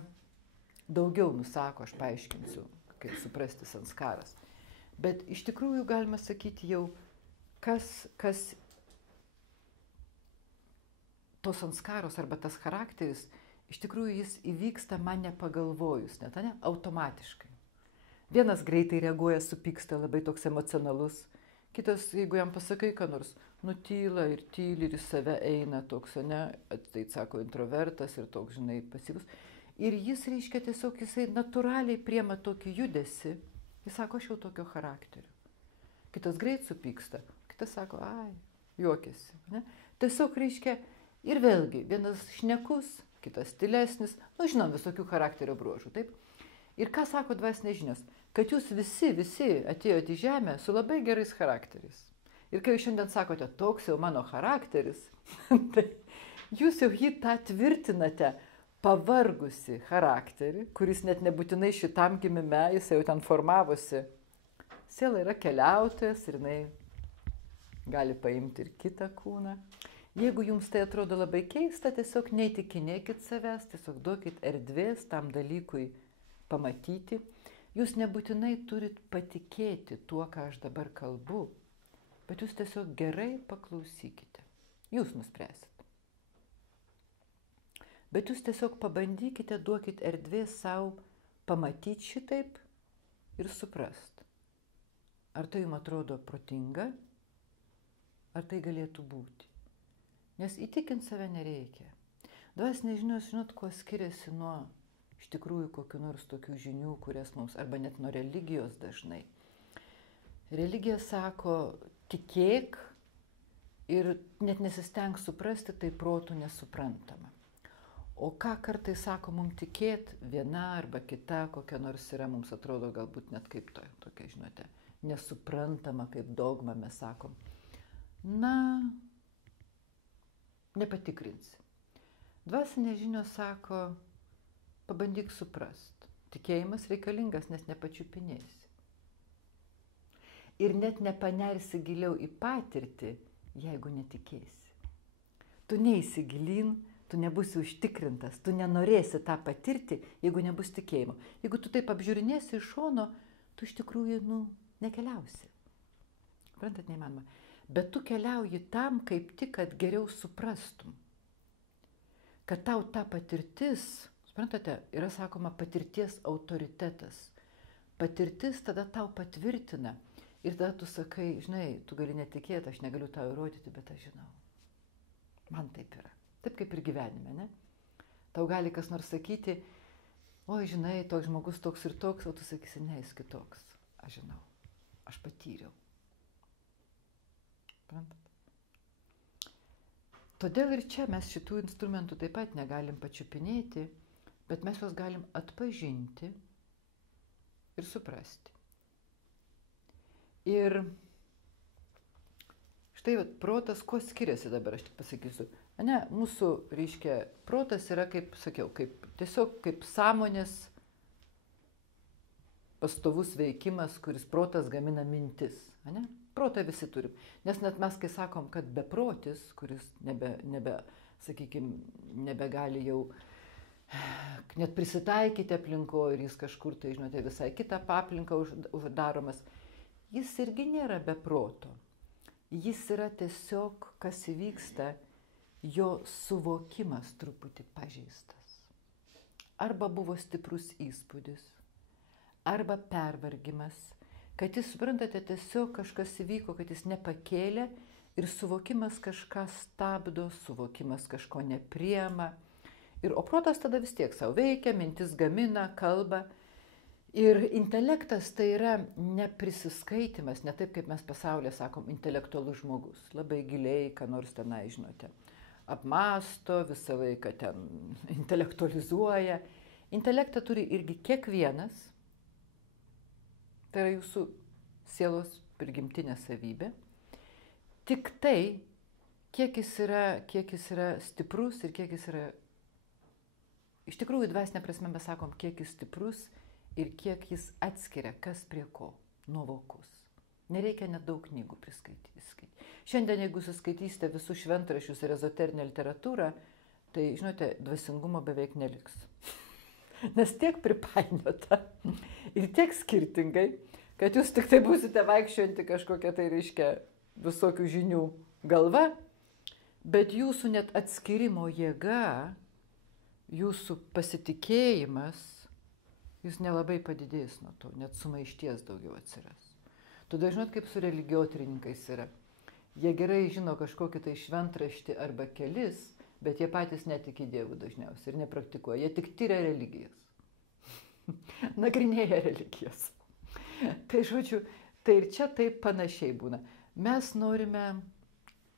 daugiau nusako, aš paaiškinsiu, kaip suprasti sanskaras. Bet iš tikrųjų galima sakyti jau, kas tos sanskaros arba tas charakteris, iš tikrųjų jis įvyksta man nepagalvojus, automatiškai. Vienas greitai reaguoja, supyksta, labai toks emocionalus. Kitas, jeigu jam pasakai, ką nors, nutyla ir tyli ir į save eina toks, tai sako introvertas ir toks, pasyvus. Ir jis, reiškia, tiesiog jisai natūraliai priema tokį judesį. Jis sako, aš jau tokio charakterio. Kitas greit supyksta, kitas sako, juokiasi. Tiesiog, reiškia, ir vėlgi, vienas šnekus, kitas tylesnis, žinom, visokių charakterio bruožų, taip? Ir ką sako dvasinės žinios? Kad jūs visi atėjote į žemę su labai gerais charakteriais. Ir kai jūs šiandien sakote, toks jau mano charakteris, tai jūs jau jį tą tvirtinate pavargusi charakterį, kuris net nebūtinai šitam gimime, jis jau ten formavosi. Siela yra keliautojas ir jinai gali paimti ir kitą kūną. Jeigu jums tai atrodo labai keista, tiesiog neįtikinėkit savęs, tiesiog duokit erdvės tam dalykui pamatyti. Jūs nebūtinai turit patikėti tuo, ką aš dabar kalbu, bet jūs tiesiog gerai paklausykite. Jūs nuspręsit. Bet jūs tiesiog pabandykite, duokit erdvės savo pamatyti šitaip ir suprast. Ar tai jums atrodo protinga, ar tai galėtų būti. Nes įtikint save nereikia. Dvasinės žinios, žinot, kuo skiriasi nuo iš tikrųjų kokių nors tokių žinių, kurias mums, arba net nuo religijos dažnai. Religija sako, tikėk ir net nesisteng suprasti, tai protų nesuprantama. O ką kartais sako mums tikėt, viena arba kita, kokia nors yra, mums atrodo galbūt net kaip tokia, žinote, nesuprantama, kaip dogma mes sakom. Na, nepatikrinsi. Dvasinės žinios sako, pabandyk suprast. Tikėjimas reikalingas, nes nepačiupinėsi. Ir net nepanersi giliau į patirtį, jeigu netikėsi. Tu neisi gilin, tu nebūsi užtikrintas, tu nenorėsi tą patirti, jeigu nebus tikėjimo. Jeigu tu taip apžiūrinėsi iš šono, tu iš tikrųjų, nekeliausi. Suprantat, neįmanoma. Bet tu keliauji tam, kaip tik, kad geriau suprastum. Kad tau ta patirtis, suprantate, yra sakoma patirties autoritetas. Patirtis tada tau patvirtina. Ir tada tu sakai, žinai, tu gali netikėti, aš negaliu tau įrodyti, bet aš žinau. Man taip yra. Taip kaip ir gyvenime, ne? Tau gali kas nors sakyti, oi, žinai, toks žmogus toks ir toks, o tu sakysi, ne, jis kitoks. Aš žinau. Aš patyriau. Suprantat? Todėl ir čia mes šitų instrumentų taip pat negalim pačiupinėti, bet mes juos galim atpažinti ir suprasti. Ir štai protas, kuo skiriasi dabar, aš tik pasakysiu. Ne, mūsų, reiškia, protas yra, kaip sakiau, tiesiog kaip sąmonės pastovus veikimas, kuris protas gamina mintis. Ne? Protą visi turim. Nes net mes, kai sakom, kad beprotis, kuris nebegali jau net prisitaikyti aplinkoje ir jis kažkur, tai žinote, visai kitą aplinką uždaromas, jis irgi nėra be proto. Jis yra tiesiog, kas įvyksta, jo suvokimas truputį pažeistas. Arba buvo stiprus įspūdis, arba pervargimas, kad jis, suprantate, tiesiog kažkas įvyko, kad jis nepakėlė ir suvokimas kažką stabdo, suvokimas kažko nepriema. O protas tada vis tiek savo veikia, mintis gamina, kalba. Ir intelektas tai yra neprisiskaitimas, ne taip, kaip mes pasaulyje sakom, intelektualus žmogus. Labai giliai, ką nors tenai, žinote, apmąsto, visą laiką ten intelektualizuoja. Intelektą turi irgi kiekvienas. Tai yra jūsų sielos prigimtinė savybė. Tik tai, kiek jis yra stiprus ir kiek jis yra... Iš tikrųjų, dvasinė prasme mes sakom, kiek jis stiprus ir kiek jis atskiria, kas prie ko, nuovokus. Nereikia net daug knygų priskaityti. Šiandien, jeigu suskaitysite visus šventraščius ir ezoterinę literatūrą, tai, žinote, dvasingumo beveik neliks. Nes tiek pripainiota ir tiek skirtingai, kad jūs tik tai būsite vaikščiojanti kažkokia tai, reiškia, visokių žinių galva, bet jūsų net atskirimo jėga, jūsų pasitikėjimas, jis nelabai padidės nuo to, net sumaišties daugiau atsiras. Todėl žinot, kaip su religijotyrininkais yra. Jie gerai žino kažkokį tai šventraštį arba kelis, bet jie patys netiki Dievų dažniausiai ir nepraktikuoja. Jie tik tyria religijas. Nagrinėja religijas. Tai žodžiu, tai ir čia taip panašiai būna. Mes norime,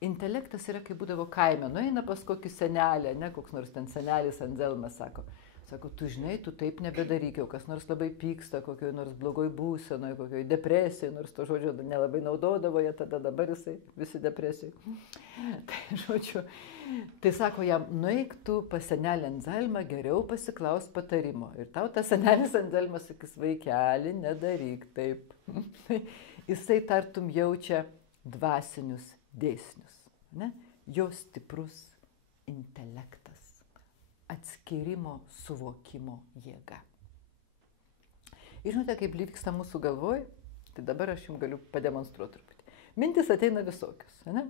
intelektas yra, kaip būdavo kaime, nueina pas kokį senelę, ne, koks nors ten senelis Anzelmas sako, tu žinai, tu taip nebedaryk, jau kas nors labai pyksta, kokioj nors blogoj būsenoj, kokioj depresijai, nors to žodžio nelabai naudodavo, jie tada dabar jisai visi depresijai. Tai žodžiu, tai sako jam, nueik tu pas senelį Anzelmą, geriau pasiklaus patarimo. Ir tau tas senelis Anzelmas sakys, vaikeli, nedaryk taip. Jisai tartum jaučia dvasinius dėsnius. Ne? jo stiprus intelektas, atskirimo suvokimo jėga. Ir žinote, kaip vyksta mūsų galvoj, tai dabar aš jums galiu pademonstruoti truputį. Mintis ateina visokios, ne?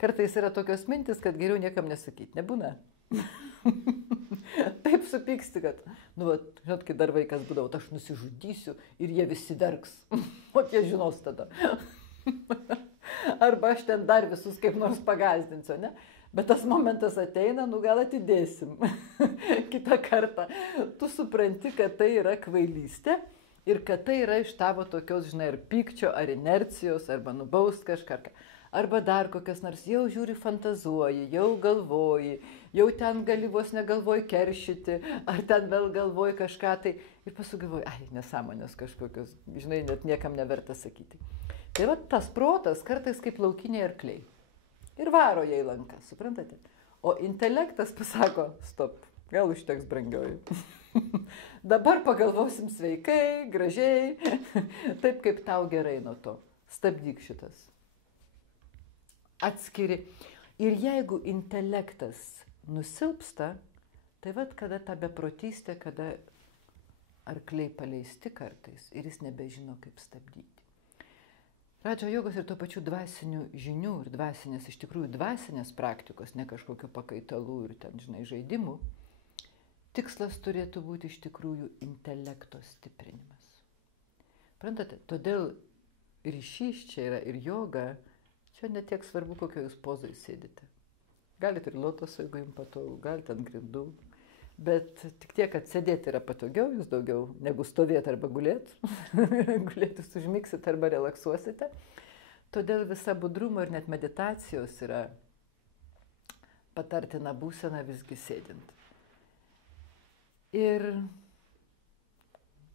Kartais yra tokios mintis, kad geriau niekam nesakyti, nebūna. Taip supyksti, kad, žinot, kai dar vaikas būdavo, aš nusižudysiu ir jie visi verks. O jie žinos tada. Arba aš ten dar visus kaip nors pagazdinsiu, ne? Bet tas momentas ateina, gal atidėsim kitą kartą. Tu supranti, kad tai yra kvailystė ir kad tai yra iš tavo tokios, žinai, ar pykčio, ar inercijos, arba nubaust kažką. Arba dar kokias nors, jau žiūri, fantazuoji, jau galvoji, jau ten gali vos negalvoji keršyti, ar ten vėl galvoji kažką tai. Ir paskui galvoji, nesąmonės kažkokios, žinai, net niekam neverta sakyti. Tai va tas protas kartais kaip laukiniai arkliai. Ir varo jai lanką, suprantate? O intelektas pasako, stop, gal užteks brangioji. Dabar pagalvosim sveikai, gražiai, taip kaip tau gerai nuo to. Stabdyk šitas. Atskiri. Ir jeigu intelektas nusilpsta, tai vad kada ta beprotystė, kada arkliai paleisti kartais ir jis nebežino, kaip stabdyti. Radža jogos ir tuo pačiu dvasinių žinių ir dvasinės, iš tikrųjų dvasinės praktikos, ne kažkokio pakaitalų ir ten, žinai, žaidimų, tikslas turėtų būti iš tikrųjų intelekto stiprinimas. Prantate, todėl ryšys čia yra ir joga, čia netiek svarbu, kokio jūs pozai sėdite. Galite ir lotoso, jeigu jums patogu, galite ant grindų, bet tik tiek, kad sėdėti yra patogiau, jūs daugiau negu stovėti arba gulėti. Gulėti jūs užmigsit arba relaksuosite. Todėl visa budrumo ir net meditacijos yra patartina būsena visgi sėdint. Ir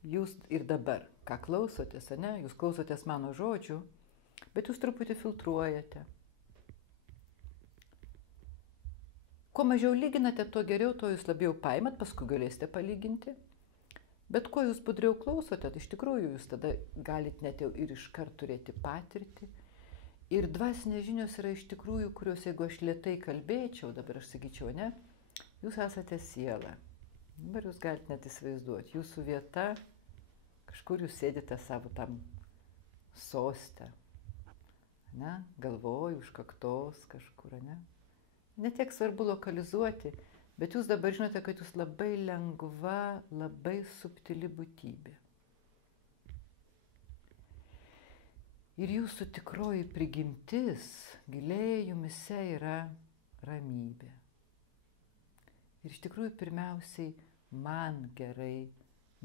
jūs ir dabar, ką klausotės, ne? Jūs klausotės mano žodžių, bet jūs truputį filtruojate. Kuo mažiau lyginate, tuo geriau, tuo jūs labiau paimat, paskui galėsite palyginti. Bet kuo jūs budriau klausote, tai iš tikrųjų jūs tada galite net jau ir iškart turėti patirtį. Ir dvasinės žinios yra iš tikrųjų, kurios, jeigu aš lėtai kalbėčiau, dabar aš sakyčiau, ne, jūs esate siela. Dabar jūs galite net įsivaizduoti, jūsų vieta, kažkur jūs sėdite savo tam soste, ne, galvoj, už kaktos kažkur, ne. Netiek svarbu lokalizuoti, bet jūs dabar žinote, kad jūs labai lengva, labai subtili būtybė. Ir jūsų tikroji prigimtis giliai jumise yra ramybė. Ir iš tikrųjų pirmiausiai man gerai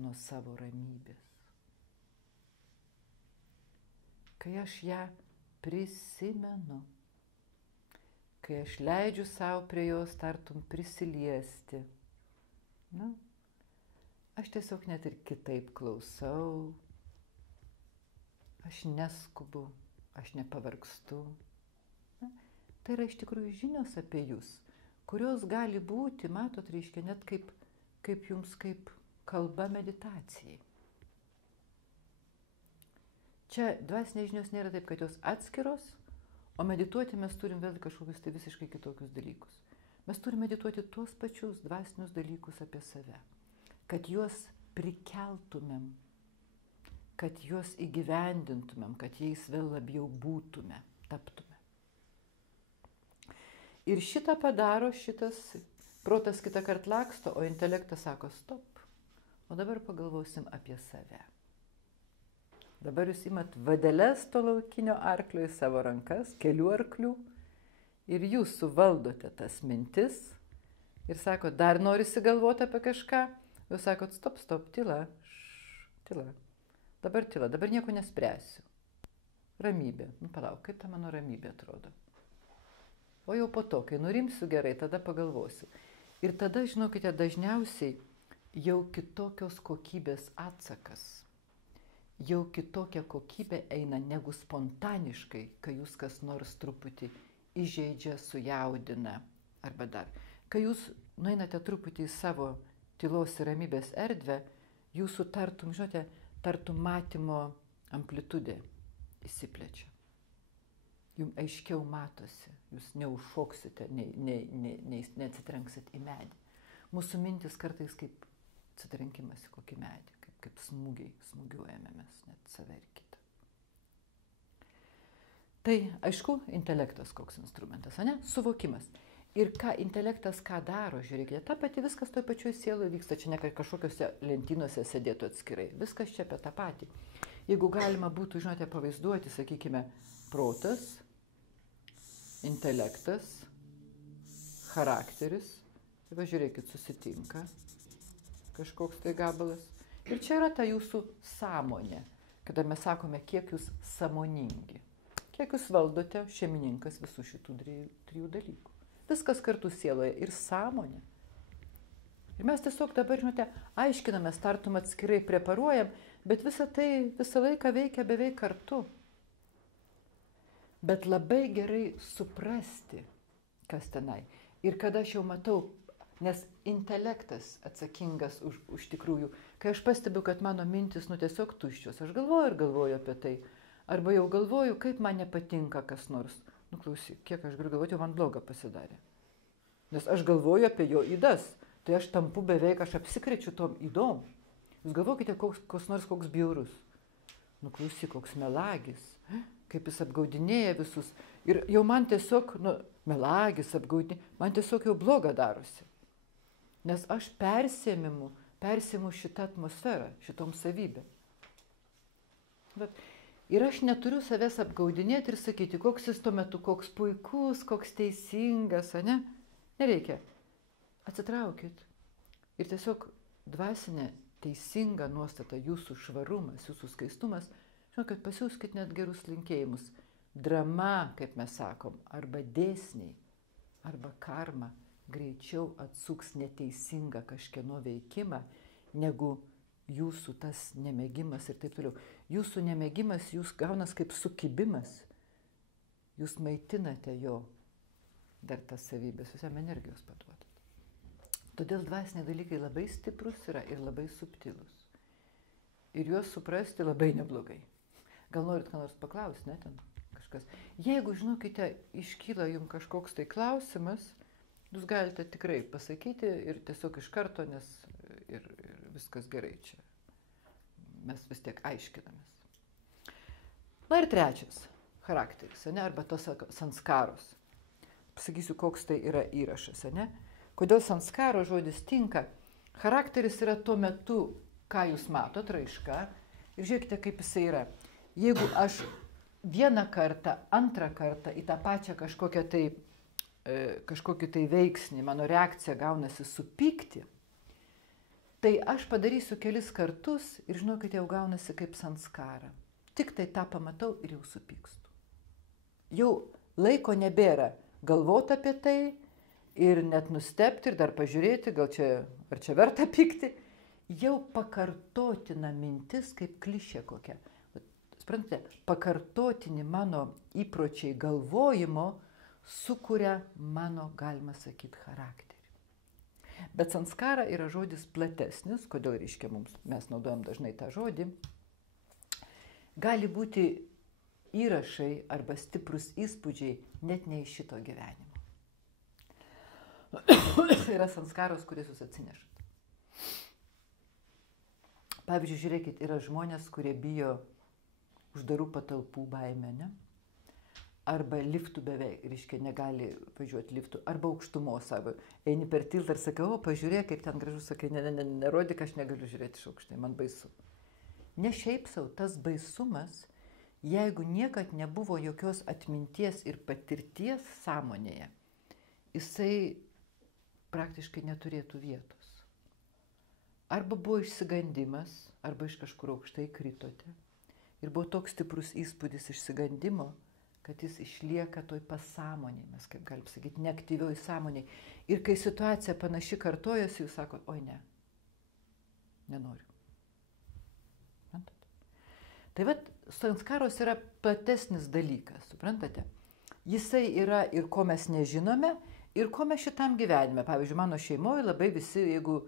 nuo savo ramybės. Kai aš ją prisimenu, kai aš leidžiu savo prie jos tartum prisiliesti, aš tiesiog net ir kitaip klausau, aš neskubu, aš nepavargstu. Tai yra iš tikrųjų žinios apie jūs, kurios gali būti, matot, reiškia, net kaip jums kaip kalba meditacijai. Čia dvasinės žinios nėra taip, kad jos atskiros, o medituoti mes turim vėl kažkokius tai visiškai kitokius dalykus. Mes turime medituoti tuos pačius dvasinius dalykus apie save, kad juos prikeltumėm, kad juos įgyvendintumėm, kad jais vėl labiau būtume, taptume. Ir šitą padaro šitas protas kitą kartą laksto, o intelektas sako stop, o dabar pagalvosim apie save. Dabar jūs imat vadeles to laukinio arklio į savo rankas, kelių arklių, ir jūs suvaldote tas mintis ir sako, dar norisi galvoti apie kažką, jūs sakot, stop, tyla, tyla, dabar nieko nespręsiu. Ramybė, palauk, kaip ta mano ramybė atrodo. O jau po to, kai nurimsiu gerai, tada pagalvosiu. Ir tada, žinokite, dažniausiai jau kitokios kokybės atsakas. Jau kitokia kokybė eina negu spontaniškai, kai jūs kas nors truputį įžeidžia, sujaudina, arba dar. Kai jūs nueinate truputį į savo tylos ir ramybės erdvę, jūsų tartum, žinote, tartum matymo amplitudė išsiplečia. Jums aiškiau matosi, jūs neužšoksite, neatsitrenksit į medį. Mūsų mintis kartais kaip atsitrenkimas į kokį medį, kaip smūgiuojame mes net save ir kitą. Tai, aišku, intelektas koks instrumentas, ne? Suvokimas. Ir ką intelektas ką daro, žiūrėkite, ta pati viskas toj pačioj sieloje vyksta, čia ne kažkokiuose lentynose sėdėtų atskirai, viskas čia apie tą patį. Jeigu galima būtų, žinote, pavaizduoti, sakykime, protas, intelektas, charakteris, tai važiuokit, susitinka kažkoks tai gabalas. Ir čia yra ta jūsų sąmonė, kada mes sakome, kiek jūs sąmoningi, kiek jūs valdote šeimininkas visų šitų trijų dalykų. Viskas kartu sieloje ir sąmonė. Ir mes tiesiog dabar, žinote, aiškinamės, tartum atskirai preparuojam, bet visa tai visą laiką veikia beveik kartu. Bet labai gerai suprasti, kas tenai. Ir kada aš jau matau, nes intelektas atsakingas už tikrųjų, kai aš pastebiu, kad mano mintis tiesiog tuščios, aš galvoju apie tai, arba jau galvoju, kaip man nepatinka kas nors. Klausyk, kiek aš galiu galvoti, jau man bloga pasidarė. Nes aš galvoju apie jo ydas, tai aš tampu beveik, aš apsikrečiu tom ydom. Jūs galvokite, koks nors bjaurus. Klausyk, koks melagis, kaip jis apgaudinėja visus. Ir jau man tiesiog, melagis apgaudinėja, man tiesiog jau bloga darosi. Nes aš persiimu šitą atmosferą, šitom savybę. Ir aš neturiu savęs apgaudinėti ir sakyti, koks jis tuo metu, koks puikus, koks teisingas, ne? Nereikia. Atsitraukit. Ir tiesiog dvasinė, teisinga nuostata, jūsų švarumas, jūsų skaistumas, žinokit, pasiųskit net gerus linkėjimus. Drama, kaip mes sakom, arba dėsniai, arba karma greičiau atsuks neteisingą kažkieno veikimą, negu jūsų tas nemėgimas ir taip toliau. Jūsų nemėgimas jūs gaunas kaip sukibimas. Jūs maitinate jo dar tas savybės, jūs jam energijos paduodat. Todėl dvasiniai dalykai labai stiprus yra ir labai subtilus. Ir juos suprasti labai neblogai. Gal norit ką nors paklausti, ne ten kažkas. Jeigu, žinokite, iškyla jums kažkoks tai klausimas, jūs galite tikrai pasakyti ir tiesiog iš karto, nes ir viskas gerai čia. Mes vis tiek aiškinamės. Na ir trečias charakteris, ne, arba tos sanskaros. Pasakysiu, koks tai yra įrašas, ne? Kodėl sanskaro žodis tinka? Charakteris yra tuo metu, ką jūs matot, raiška. Ir žiūrėkite, kaip jisai yra. Jeigu aš vieną kartą, antrą kartą į tą pačią kažkokį tai veiksnį, mano reakcija gaunasi supykti, tai aš padarysiu kelis kartus ir žinokit, jau gaunasi kaip sanskara. Tik tai tą pamatau ir jau supykstu. Jau laiko nebėra galvoti apie tai ir net nustebti ir dar pažiūrėti, ar čia verta pykti. Jau pakartotina mintis kaip klišė kokia. Suprantate, pakartotini mano įpročiai galvojimo sukuria mano, galima sakyti, charakterį. Bet sanskara yra žodis platesnis, kodėl reiškia mes naudojam dažnai tą žodį. Gali būti įrašai arba stiprus įspūdžiai net ne iš šito gyvenimo. Tai yra sanskaros, kuris jūs atsinešat. Pavyzdžiui, žiūrėkit, yra žmonės, kurie bijo uždarų patalpų baimę, ne? Arba liftų beveik, reiškia, negali važiuoti liftų, arba aukštumos, arba eini per tiltą ir sakai, o, pažiūrėk, kaip ten gražu, sakai, nerodyk, aš negaliu žiūrėti iš aukštai, man baisu. Ne šiaip sau, tas baisumas, jeigu niekad nebuvo jokios atminties ir patirties sąmonėje, jisai praktiškai neturėtų vietos. Arba buvo išsigandimas, arba iš kažkur aukštai kritote. Ir buvo toks stiprus įspūdis išsigandimo, kad jis išlieka toj pasąmonėj, mes kaip galim sakyti, neaktyvioj sąmonėj. Ir kai situacija panaši kartojasi, jūs sakot, oi ne, nenoriu. Tai vat, sanskaros yra platesnis dalykas, suprantate? Jisai yra ir ko mes nežinome, ir ko mes šitam gyvenime. Pavyzdžiui, mano šeimoje labai visi, jeigu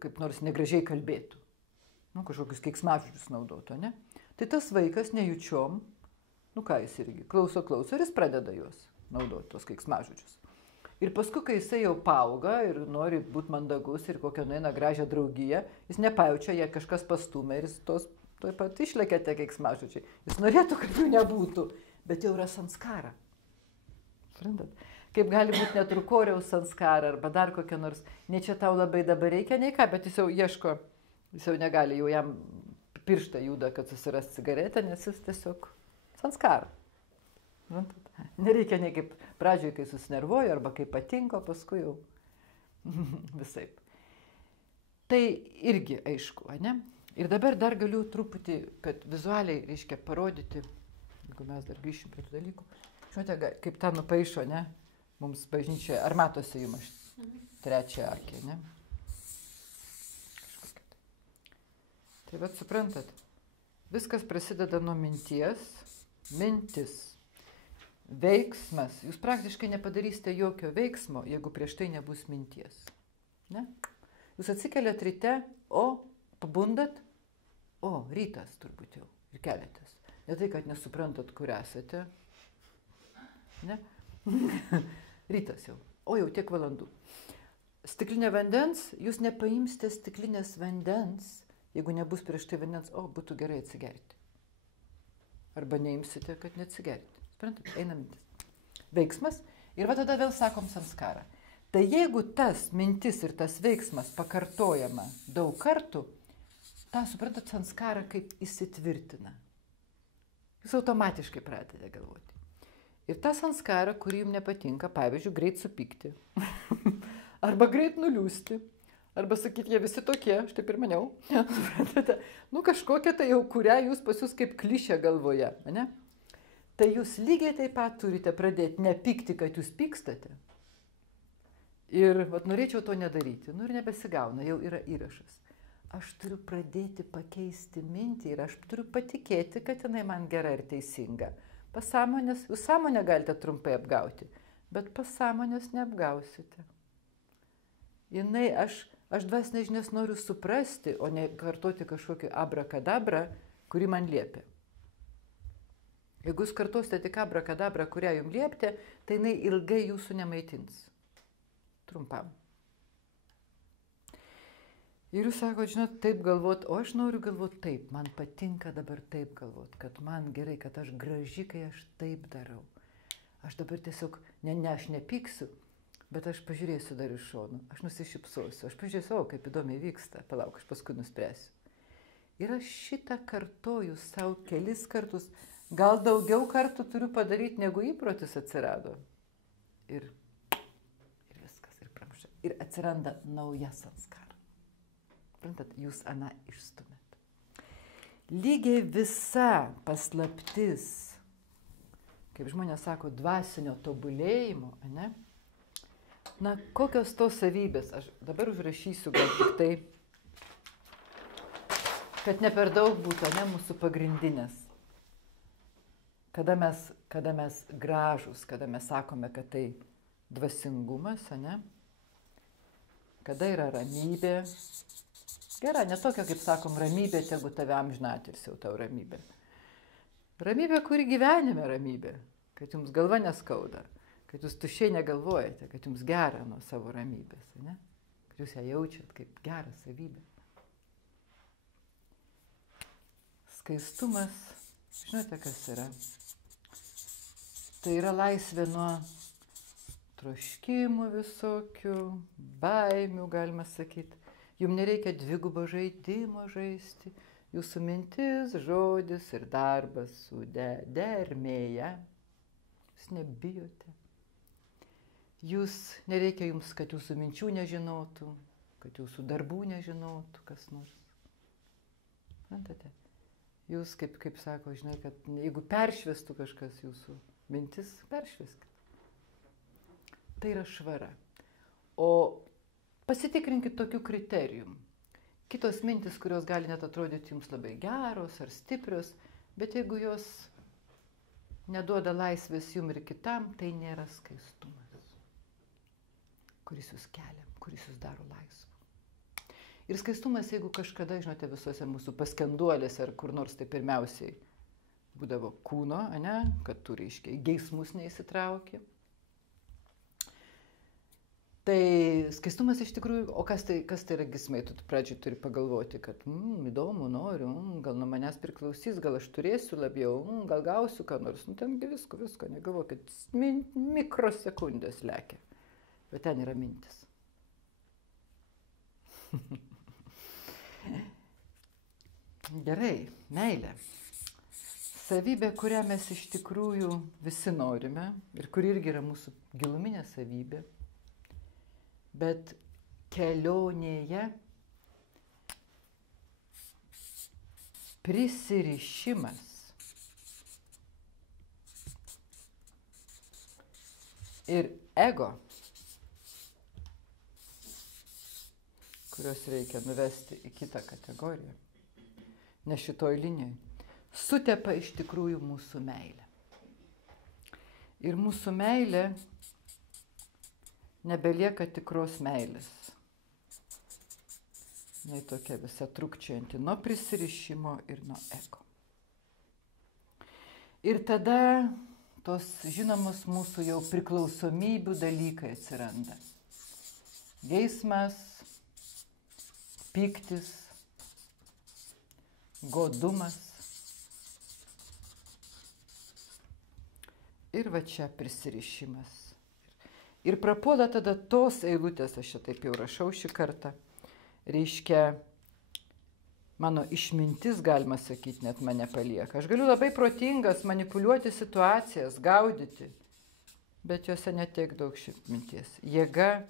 kaip nors negražiai kalbėtų, kažkokius keiksmažodžius naudotų, ne? Tai tas vaikas nejučiom, ką jis irgi, klauso, ir jis pradeda juos. naudoti tos keiksmažodžius. Ir paskui, kai jisai jau paauga ir nori būti mandagus ir kokią nueina gražią draugiją, jis nepajaučia, jei kažkas pastumė ir jis tuoj pat išlekia tie keiksmažodžiai. Jis norėtų, kad jų nebūtų, bet jau yra sanskara. Suprantat? Kaip gali būti net rūkoriaus sanskara arba dar kokia nors, ne čia tau labai dabar reikia, nei ką, bet jis jau ieško, jis jau negali, jau jam pirštą juda, kad susiras cigaretę, nes jis tiesiog sanskara. Nereikia nei kaip pradžioj, kai susinervuoju, arba kai patinko, paskui jau visaip. Tai irgi aišku, ne? Ir dabar dar galiu truputį, kad vizualiai, reiškia, parodyti, jeigu mes dar grįšim prie tų dalykų. Žinote, kaip tą nupaišo, ne? Mums bažnyčioje, ar matosi jums aš trečią akį, ne? Kažkokia. Tai vat suprantat, viskas prasideda nuo minties, mintis. Veiksmas. Jūs praktiškai nepadarysite jokio veiksmo, jeigu prieš tai nebus minties. Ne? Jūs atsikeliat ryte, o pabundat, o rytas turbūt jau ir keliatės. Ne tai, kad nesuprantat, kur esate. Ne? Rytas jau. O jau tiek valandų. Stiklinė vandens, jūs nepaimsite stiklinės vandens, jeigu nebus prieš tai vandens, o būtų gerai atsigerti. Arba neimsite, kad neatsigerti. Suprantat, eina mintis. Veiksmas ir va tada vėl sakom sanskara. Tai jeigu tas mintis ir tas veiksmas pakartojama daug kartų, tą, suprantat, sanskara kaip įsitvirtina. Jūs automatiškai pradedate galvoti. Ir ta sanskara, kuri jums nepatinka, pavyzdžiui, greit supykti, arba greit nuliūsti, arba sakyti, jie visi tokie, aš taip ir maniau, suprantate, nu kažkokia tai jau, kurią jūs pas jūs kaip klišė galvoje, ne? Tai jūs lygiai taip pat turite pradėti nepykti, kad jūs pykstate. Ir vat, norėčiau to nedaryti. Nu ir nebesigauna, jau yra įrašas. Aš turiu pradėti pakeisti mintį ir aš turiu patikėti, kad jinai man gera ir teisinga. Pasąmonės, jūs sąmonę galite trumpai apgauti, bet pasąmonės neapgausite. Jinai, aš dvasinės žinias noriu suprasti, o ne kartoti kažkokį abrakadabrą, kurį man liepia. Jeigu jūs kartosite tik abrakadabrą, kurią jums liepti, tai jinai ilgai jūsų nemaitins. Trumpam. Ir jūs sakote, žinot, taip galvot, o aš noriu galvot taip, man patinka dabar taip galvot, kad man gerai, kad aš graži, kai aš taip darau. Aš dabar tiesiog, aš nepyksiu, bet aš pažiūrėsiu dar iš šonų, aš nusišypsosiu, aš pažiūrėsiu, o kaip įdomiai vyksta, palauk, aš paskui nuspręsiu. Ir aš šitą kartoju savo kelis kartus, gal daugiau kartų turiu padaryti, negu įprotis atsirado. Ir viskas, ir pramušia. Ir atsiranda nauja sanskara. Prantat, jūs aną išstumėt. Lygiai visa paslaptis, kaip žmonės sako, dvasinio tobulėjimo, ne? Na, kokios tos savybės, aš dabar užrašysiu gal tik tai, kad ne per daug būtų, ne, mūsų pagrindinės. Kada mes gražus, kada mes sakome, kad tai dvasingumas, ne? Kada yra ramybė. Gera, ne tokia, kaip sakom, ramybė, tegu tave amžinatilsį jau tau ramybė. Ramybė, kuri gyvenime ramybė, kad jums galva neskauda, kad jūs tuščiai negalvojate, kad jums gera nuo savo ramybės, ne? Kad jūs ją jaučiat kaip gerą savybę. Skaistumas, žinote, kas yra? Tai yra laisvė nuo troškimų visokių, baimių, galima sakyti. Jums nereikia dvigubo žaidimo žaisti. Jūsų mintis, žodis ir darbas sudermėje. Jūs nebijote. Nereikia jums, kad jūsų minčių nežinotų, kad jūsų darbų nežinotų kas nors. Mantate? Jūs, kaip sako, žinai, kad jeigu peršviestų kažkas jūsų mintis, peršvieskit. Tai yra švara. O pasitikrinkit tokių kriterijų. Kitos mintis, kurios gali net atrodyti jums labai geros ar stiprios, bet jeigu jos neduoda laisvės jums ir kitam, tai nėra skaistumas, kuris jūs kelia, kuris jūs daro laisvą. Ir skaistumas, jeigu kažkada, žinote, visose mūsų paskenduolėse ar kur nors, tai pirmiausiai būdavo kūno, ne, kad tu, reiškia, geismus neįsitrauki. Tai skaistumas iš tikrųjų, o kas tai yra geismai, tu pradžiai turi pagalvoti, kad įdomu, noriu, gal nuo manęs priklausys, gal aš turėsiu labiau, gal gausiu ką nors, tengi visko, negalvoju, kad mikrosekundės lekia, bet ten yra mintis. Gerai, meilė. Savybė, kurią mes iš tikrųjų visi norime ir kuri irgi yra mūsų giluminė savybė. Bet kelionėje prisirišimas ir ego, kuriuos reikia nuvesti į kitą kategoriją, ne šitoj linijoj, sutepa iš tikrųjų mūsų meilę. Ir mūsų meilė nebelieka tikros meilės. Nei tokia visa trukčianti nuo prisirišimo ir nuo ego. Ir tada tos žinomos mūsų jau priklausomybių dalykai atsiranda. Geismas, pyktis, godumas. Ir va čia prisirišimas. Ir prapuola tada tos eilutės, aš čia taip jau rašau šį kartą, reiškia, mano išmintis, galima sakyti, net mane palieka. Aš galiu labai protingas manipuliuoti situacijas, gaudyti, bet juose netiek daug minties. Jėga,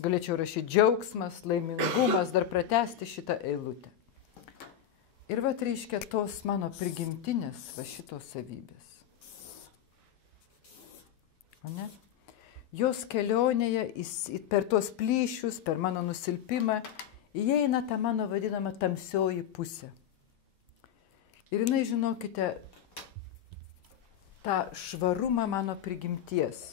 galėčiau rašyti džiaugsmas, laimingumas, dar pratęsti šitą eilutę. Ir va, reiškia, tos mano prigimtinės, va šitos savybės. O ne? Jos kelionėje per tuos plyšius, per mano nusilpimą, įeina ta mano vadinama tamsioji pusė. Ir jinai, žinokite, tą švarumą mano prigimties.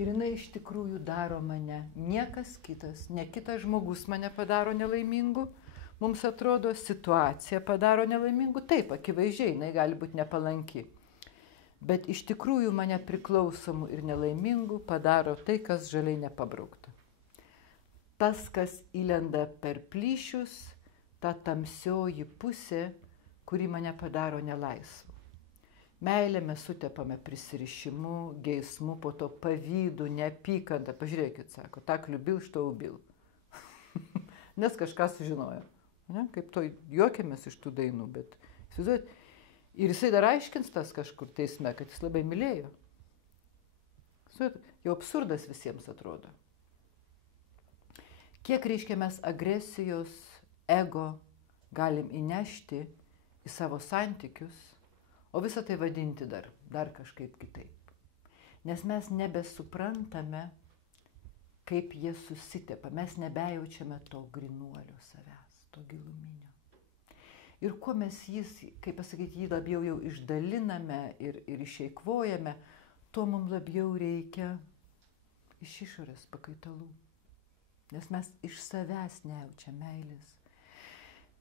Ir jinai iš tikrųjų daro mane, niekas kitas, ne kitas žmogus mane padaro nelaimingu, mums atrodo situacija padaro nelaimingu, taip, akivaizdžiai, jinai gali būti nepalanki. Bet iš tikrųjų mane priklausomų ir nelaimingų padaro tai, kas žaliai nepabraukta. Tas, kas įlenda per plyšius, ta tamsioji pusė, kuri mane padaro nelaisvu. Meilę mes sutepame prisirišimu, geismu, po to pavydu, neapykantą. Pažiūrėkit, sako, tak liubil, što ubil. Nes kažką sužinojo. Ne? Kaip to juokiamės iš tų dainų, bet įsivaizduojat, ir jisai dar aiškins tas kažkur teisme, kad jis labai mylėjo. Jau absurdas visiems atrodo. Kiek reiškia mes agresijos, ego galim įnešti į savo santykius, o visą tai vadinti dar kažkaip kitaip. Nes mes nebesuprantame, kaip jie susitepa. Mes nebejaučiame to grynuolio savęs, to giluminio. Ir kuo mes kaip pasakyti, jį labiau jau išdaliname ir išeikvojame, tuo mums labiau reikia iš išorės pakaitalų. Nes mes iš savęs nejaučiam meilės,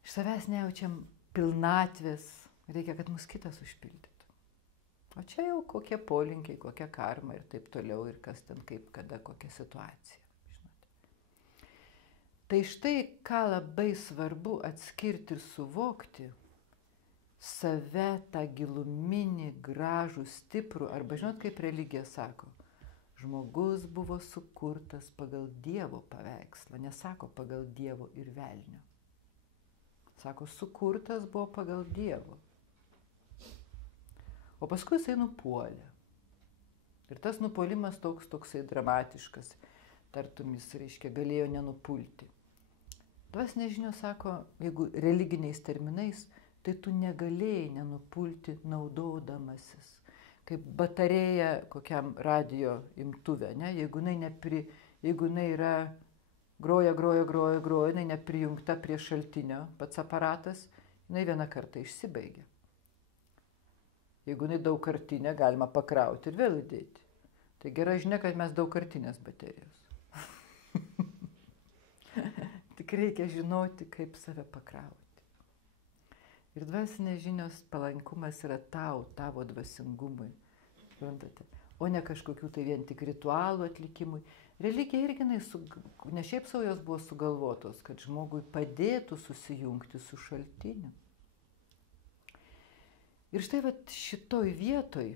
iš savęs nejaučiam pilnatvės, reikia, kad mus kitas užpildytų. O čia jau kokie polinkiai, kokia karma ir taip toliau, ir kas ten kaip, kada, kokia situacija. Tai štai, ką labai svarbu atskirti ir suvokti, save, tą giluminį, gražų, stiprų, arba žinot, kaip religija sako, žmogus buvo sukurtas pagal Dievo paveikslą, nesako pagal Dievo ir velnio. Sako, sukurtas buvo pagal Dievo. O paskui jisai nupuolė. Ir tas nupuolimas toksai dramatiškas, tartum jis, reiškia, galėjo nenupulti. Dvasinės žinios sako, jeigu religiniais terminais, tai tu negalėjai nenupulti naudodamasis. Kaip batarėja kokiam radio imtuve, ne? Jeigu jinai yra groja, jinai neprijungta prie šaltinio, pats aparatas, jinai vieną kartą išsibaigia. Jeigu jinai daugkartinė, galima pakrauti ir vėl įdėti. Tai gera žinia, kad mes daugkartinės baterijos. Tik reikia žinoti, kaip save pakrauti. Ir dvasinės žinios palankumas yra tavo dvasingumui. Suprantate? o ne kažkokių tai vien tik ritualų atlikimui. Religija irgi, ne šiaip savo jos buvo sugalvotos, kad žmogui padėtų susijungti su šaltiniu. Ir štai šitoj vietoj,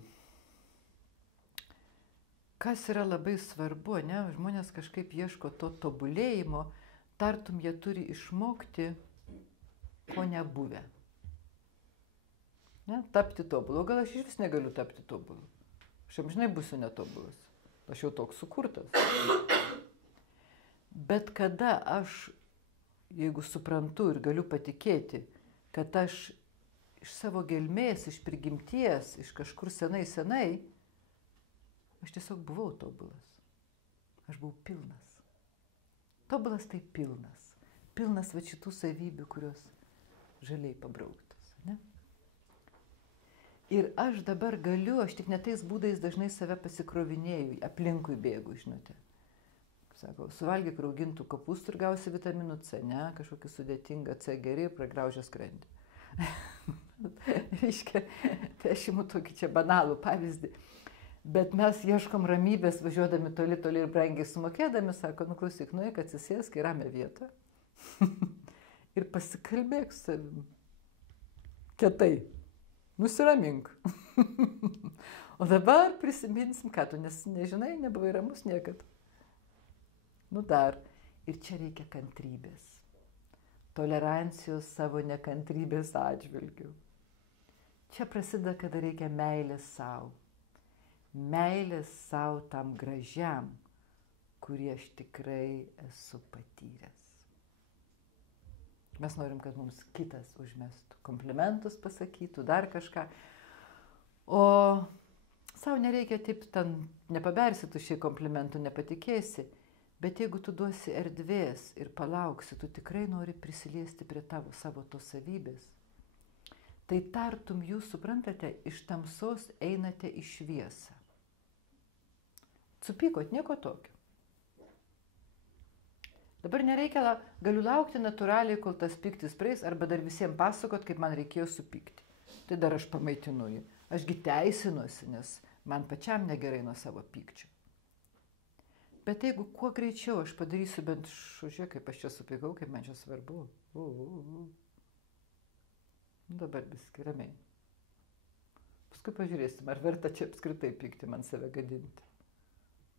kas yra labai svarbu, ne? Žmonės kažkaip ieško to tobulėjimo, tartum jie turi išmokti, ko nebuvę. Ne? Tapti tobulu. Gal aš iš vis negaliu tapti tobulu. Aš amžinai būsiu netobulas. Aš jau toks sukurtas. Bet kada aš, jeigu suprantu ir galiu patikėti, kad aš iš savo gelmės, iš prigimties, iš kažkur senai, aš tiesiog buvau tobulas. Aš buvau pilnas. Tobulas tai pilnas. Pilnas va šitų savybių, kurios žaliai pabrauktos. Ne? Ir aš dabar galiu, aš tik ne tais būdais dažnai save pasikrovinėju, aplinkui bėgu, žinote. Sakau, suvalgyk raugintų kopūstų ir gausi vitaminų C, ne, kažkokį sudėtingą C geri ir pragraužia skrandį. Reiškia, tai aš imu tokį čia banalų pavyzdį. Bet mes ieškom ramybės, važiuodami toli ir brangiai sumokėdami, sako, klausyk, nueik atsisėsk į ramią vietą ir pasikalbėk su savim. Kietai. Nusiramink. O dabar prisiminsim, ką tu nežinai, nebuvai ramus niekad. Nu dar. Ir čia reikia kantrybės. Tolerancijos savo nekantrybės atžvilgių. Čia prasideda, kada reikia meilės savo. Meilės savo tam gražiam, kurį aš tikrai esu patyręs. Mes norim, kad mums kitas užmestų, komplimentus pasakytų, dar kažką. O savo nereikia taip, ten nepabersi tu šį komplimentų, nepatikėsi. Bet jeigu tu duosi erdvės ir palauksi, tu tikrai nori prisiliesti prie savo tos savybės, tai tartum jūs, suprantate, iš tamsos einate į šviesą. Supykot, nieko tokio. Dabar nereikia, galiu laukti natūraliai, kol tas pyktis praeis, arba dar visiems pasakot, kaip man reikėjo supykti. Tai dar aš pamaitinu jį. Ašgi teisinuosi, nes man pačiam negerai nuo savo pykčio. Bet jeigu kuo greičiau aš padarysiu bent žiūrėk, kaip aš čia supykau, kaip man čia svarbu. Dabar viskai ramiai. Paskui pažiūrėsim, ar verta čia apskritai pykti, man save gadinti.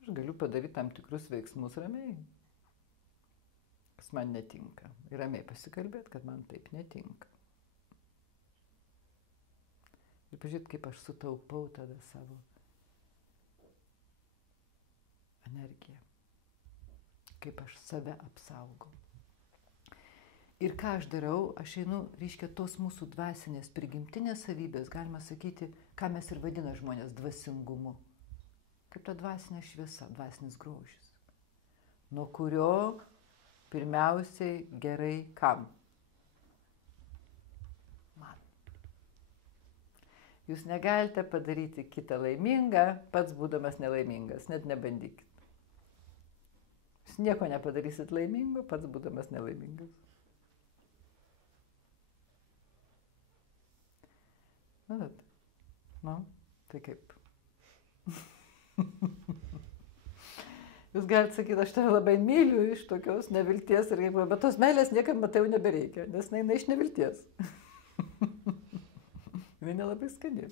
Aš galiu padaryti tam tikrus veiksmus ramiai, kas man netinka. Ir ramiai pasikalbėti, kad man taip netinka. Ir pažiūrėti, kaip aš sutaupau tada savo energiją. Kaip aš save apsaugau. Ir ką aš darau, aš einu, reiškia, tos mūsų dvasinės prigimtinės savybės, galima sakyti, ką mes ir vadina žmonės dvasingumu. Kaip ta dvasinė šviesa, dvasinis grožis. Nuo kurio pirmiausiai gerai kam? Man. Jūs negalite padaryti kitą laimingą, pats būdamas nelaimingas, net nebandykit. Jūs nieko nepadarysit laimingo, pats būdamas nelaimingas. Nu, tai kaip? Jūs galite sakyti, aš tave labai myliu iš tokios nevilties, ir kaip, bet tos meilės niekam matai jau nebereikia, nes jinai iš nevilties. Jinai nelabai skani.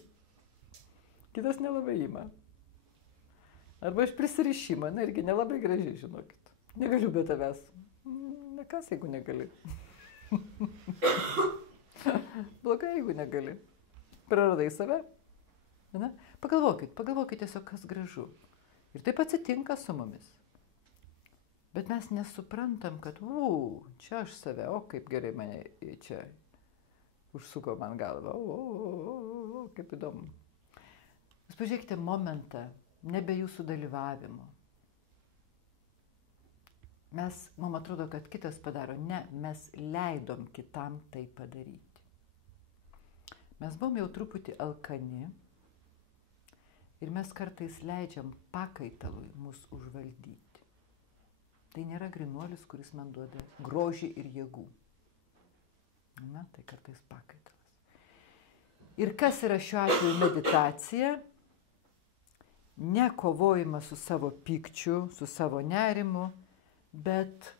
Kitas nelabai ima. Arba iš prisirišimo, na irgi nelabai gražiai, žinokit. Negaliu be tavęs. Na kas, jeigu negali? Blogai, jeigu negali. Praradai save. Na? Pagalvokit tiesiog, kas gražu. Ir taip atsitinka su mumis. Bet mes nesuprantam, kad, čia aš save, o kaip gerai mane čia užsuko man galvą, kaip įdomu. Jūs pažiūrėkite momentą, nebe jūsų dalyvavimo. Mums atrodo, kad kitas padaro. Ne, mes leidom kitam tai padaryti. Mes buvom jau truputį alkani ir mes kartais leidžiam pakaitalui mus užvaldyti. Tai nėra grynuolis, kuris man duoda grožį ir jėgų. Na, tai kartais pakaitalas. Ir kas yra šiuo atveju meditacija? ne kovojimas su savo pykčiu, su savo nerimu, bet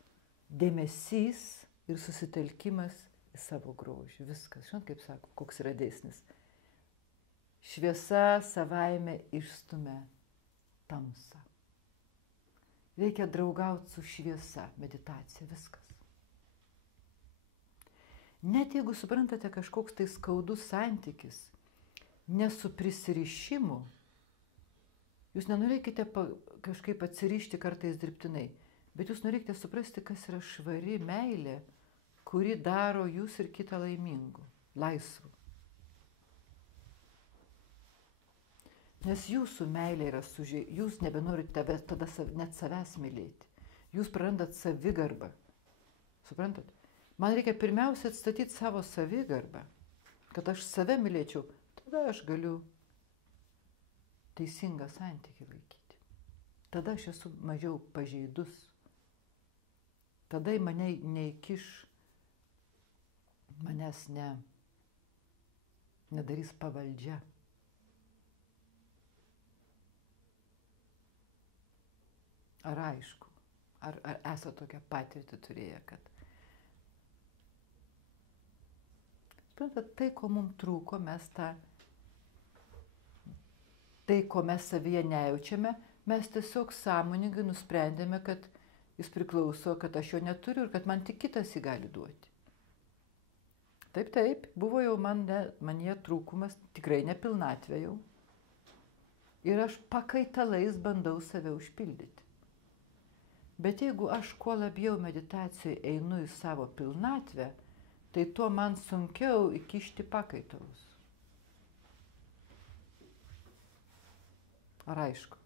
dėmesys ir susitelkimas į savo grožį. Viskas. Žinot, kaip sako, koks yra dėsnis. Šviesa savaime išstumia tamsą. Reikia draugauti su šviesa, meditacija, viskas. Net jeigu suprantate kažkoks tai skaudus santykis, ne su prisirišimu, jūs nenorėkite kažkaip atsirišti kartais dirbtinai, bet jūs norėkite suprasti, kas yra švari meilė, kuri daro jūs ir kitą laimingu, laisvu. Nes jūsų meilė yra jūs nebenorite tada net savęs mylėti. Jūs prarandat savigarbą. Suprantat? Man reikia pirmiausia atstatyti savo savigarbą, kad aš save mylėčiau, tada aš galiu teisingą santykį laikyti. Tada aš esu mažiau pažeidus. Tada į mane neįkiš, manęs nedarys pavaldžia. Ar aišku? Ar esate tokią patirtį turėję, kad... Suprantat, tai, ko mums trūko, tai, ko mes savyje nejaučiame, mes tiesiog sąmoningai nusprendėme, kad jis priklauso, kad aš jo neturiu ir kad man tik kitas jį gali duoti. Taip, buvo jau manyje trūkumas, tikrai ne pilnatvė jau. Ir aš pakaitalais bandau save užpildyti. Bet jeigu aš kuo labiau meditacijai einu į savo pilnatvę, tai tuo man sunkiau įkišti pakaitalus. Ar aišku?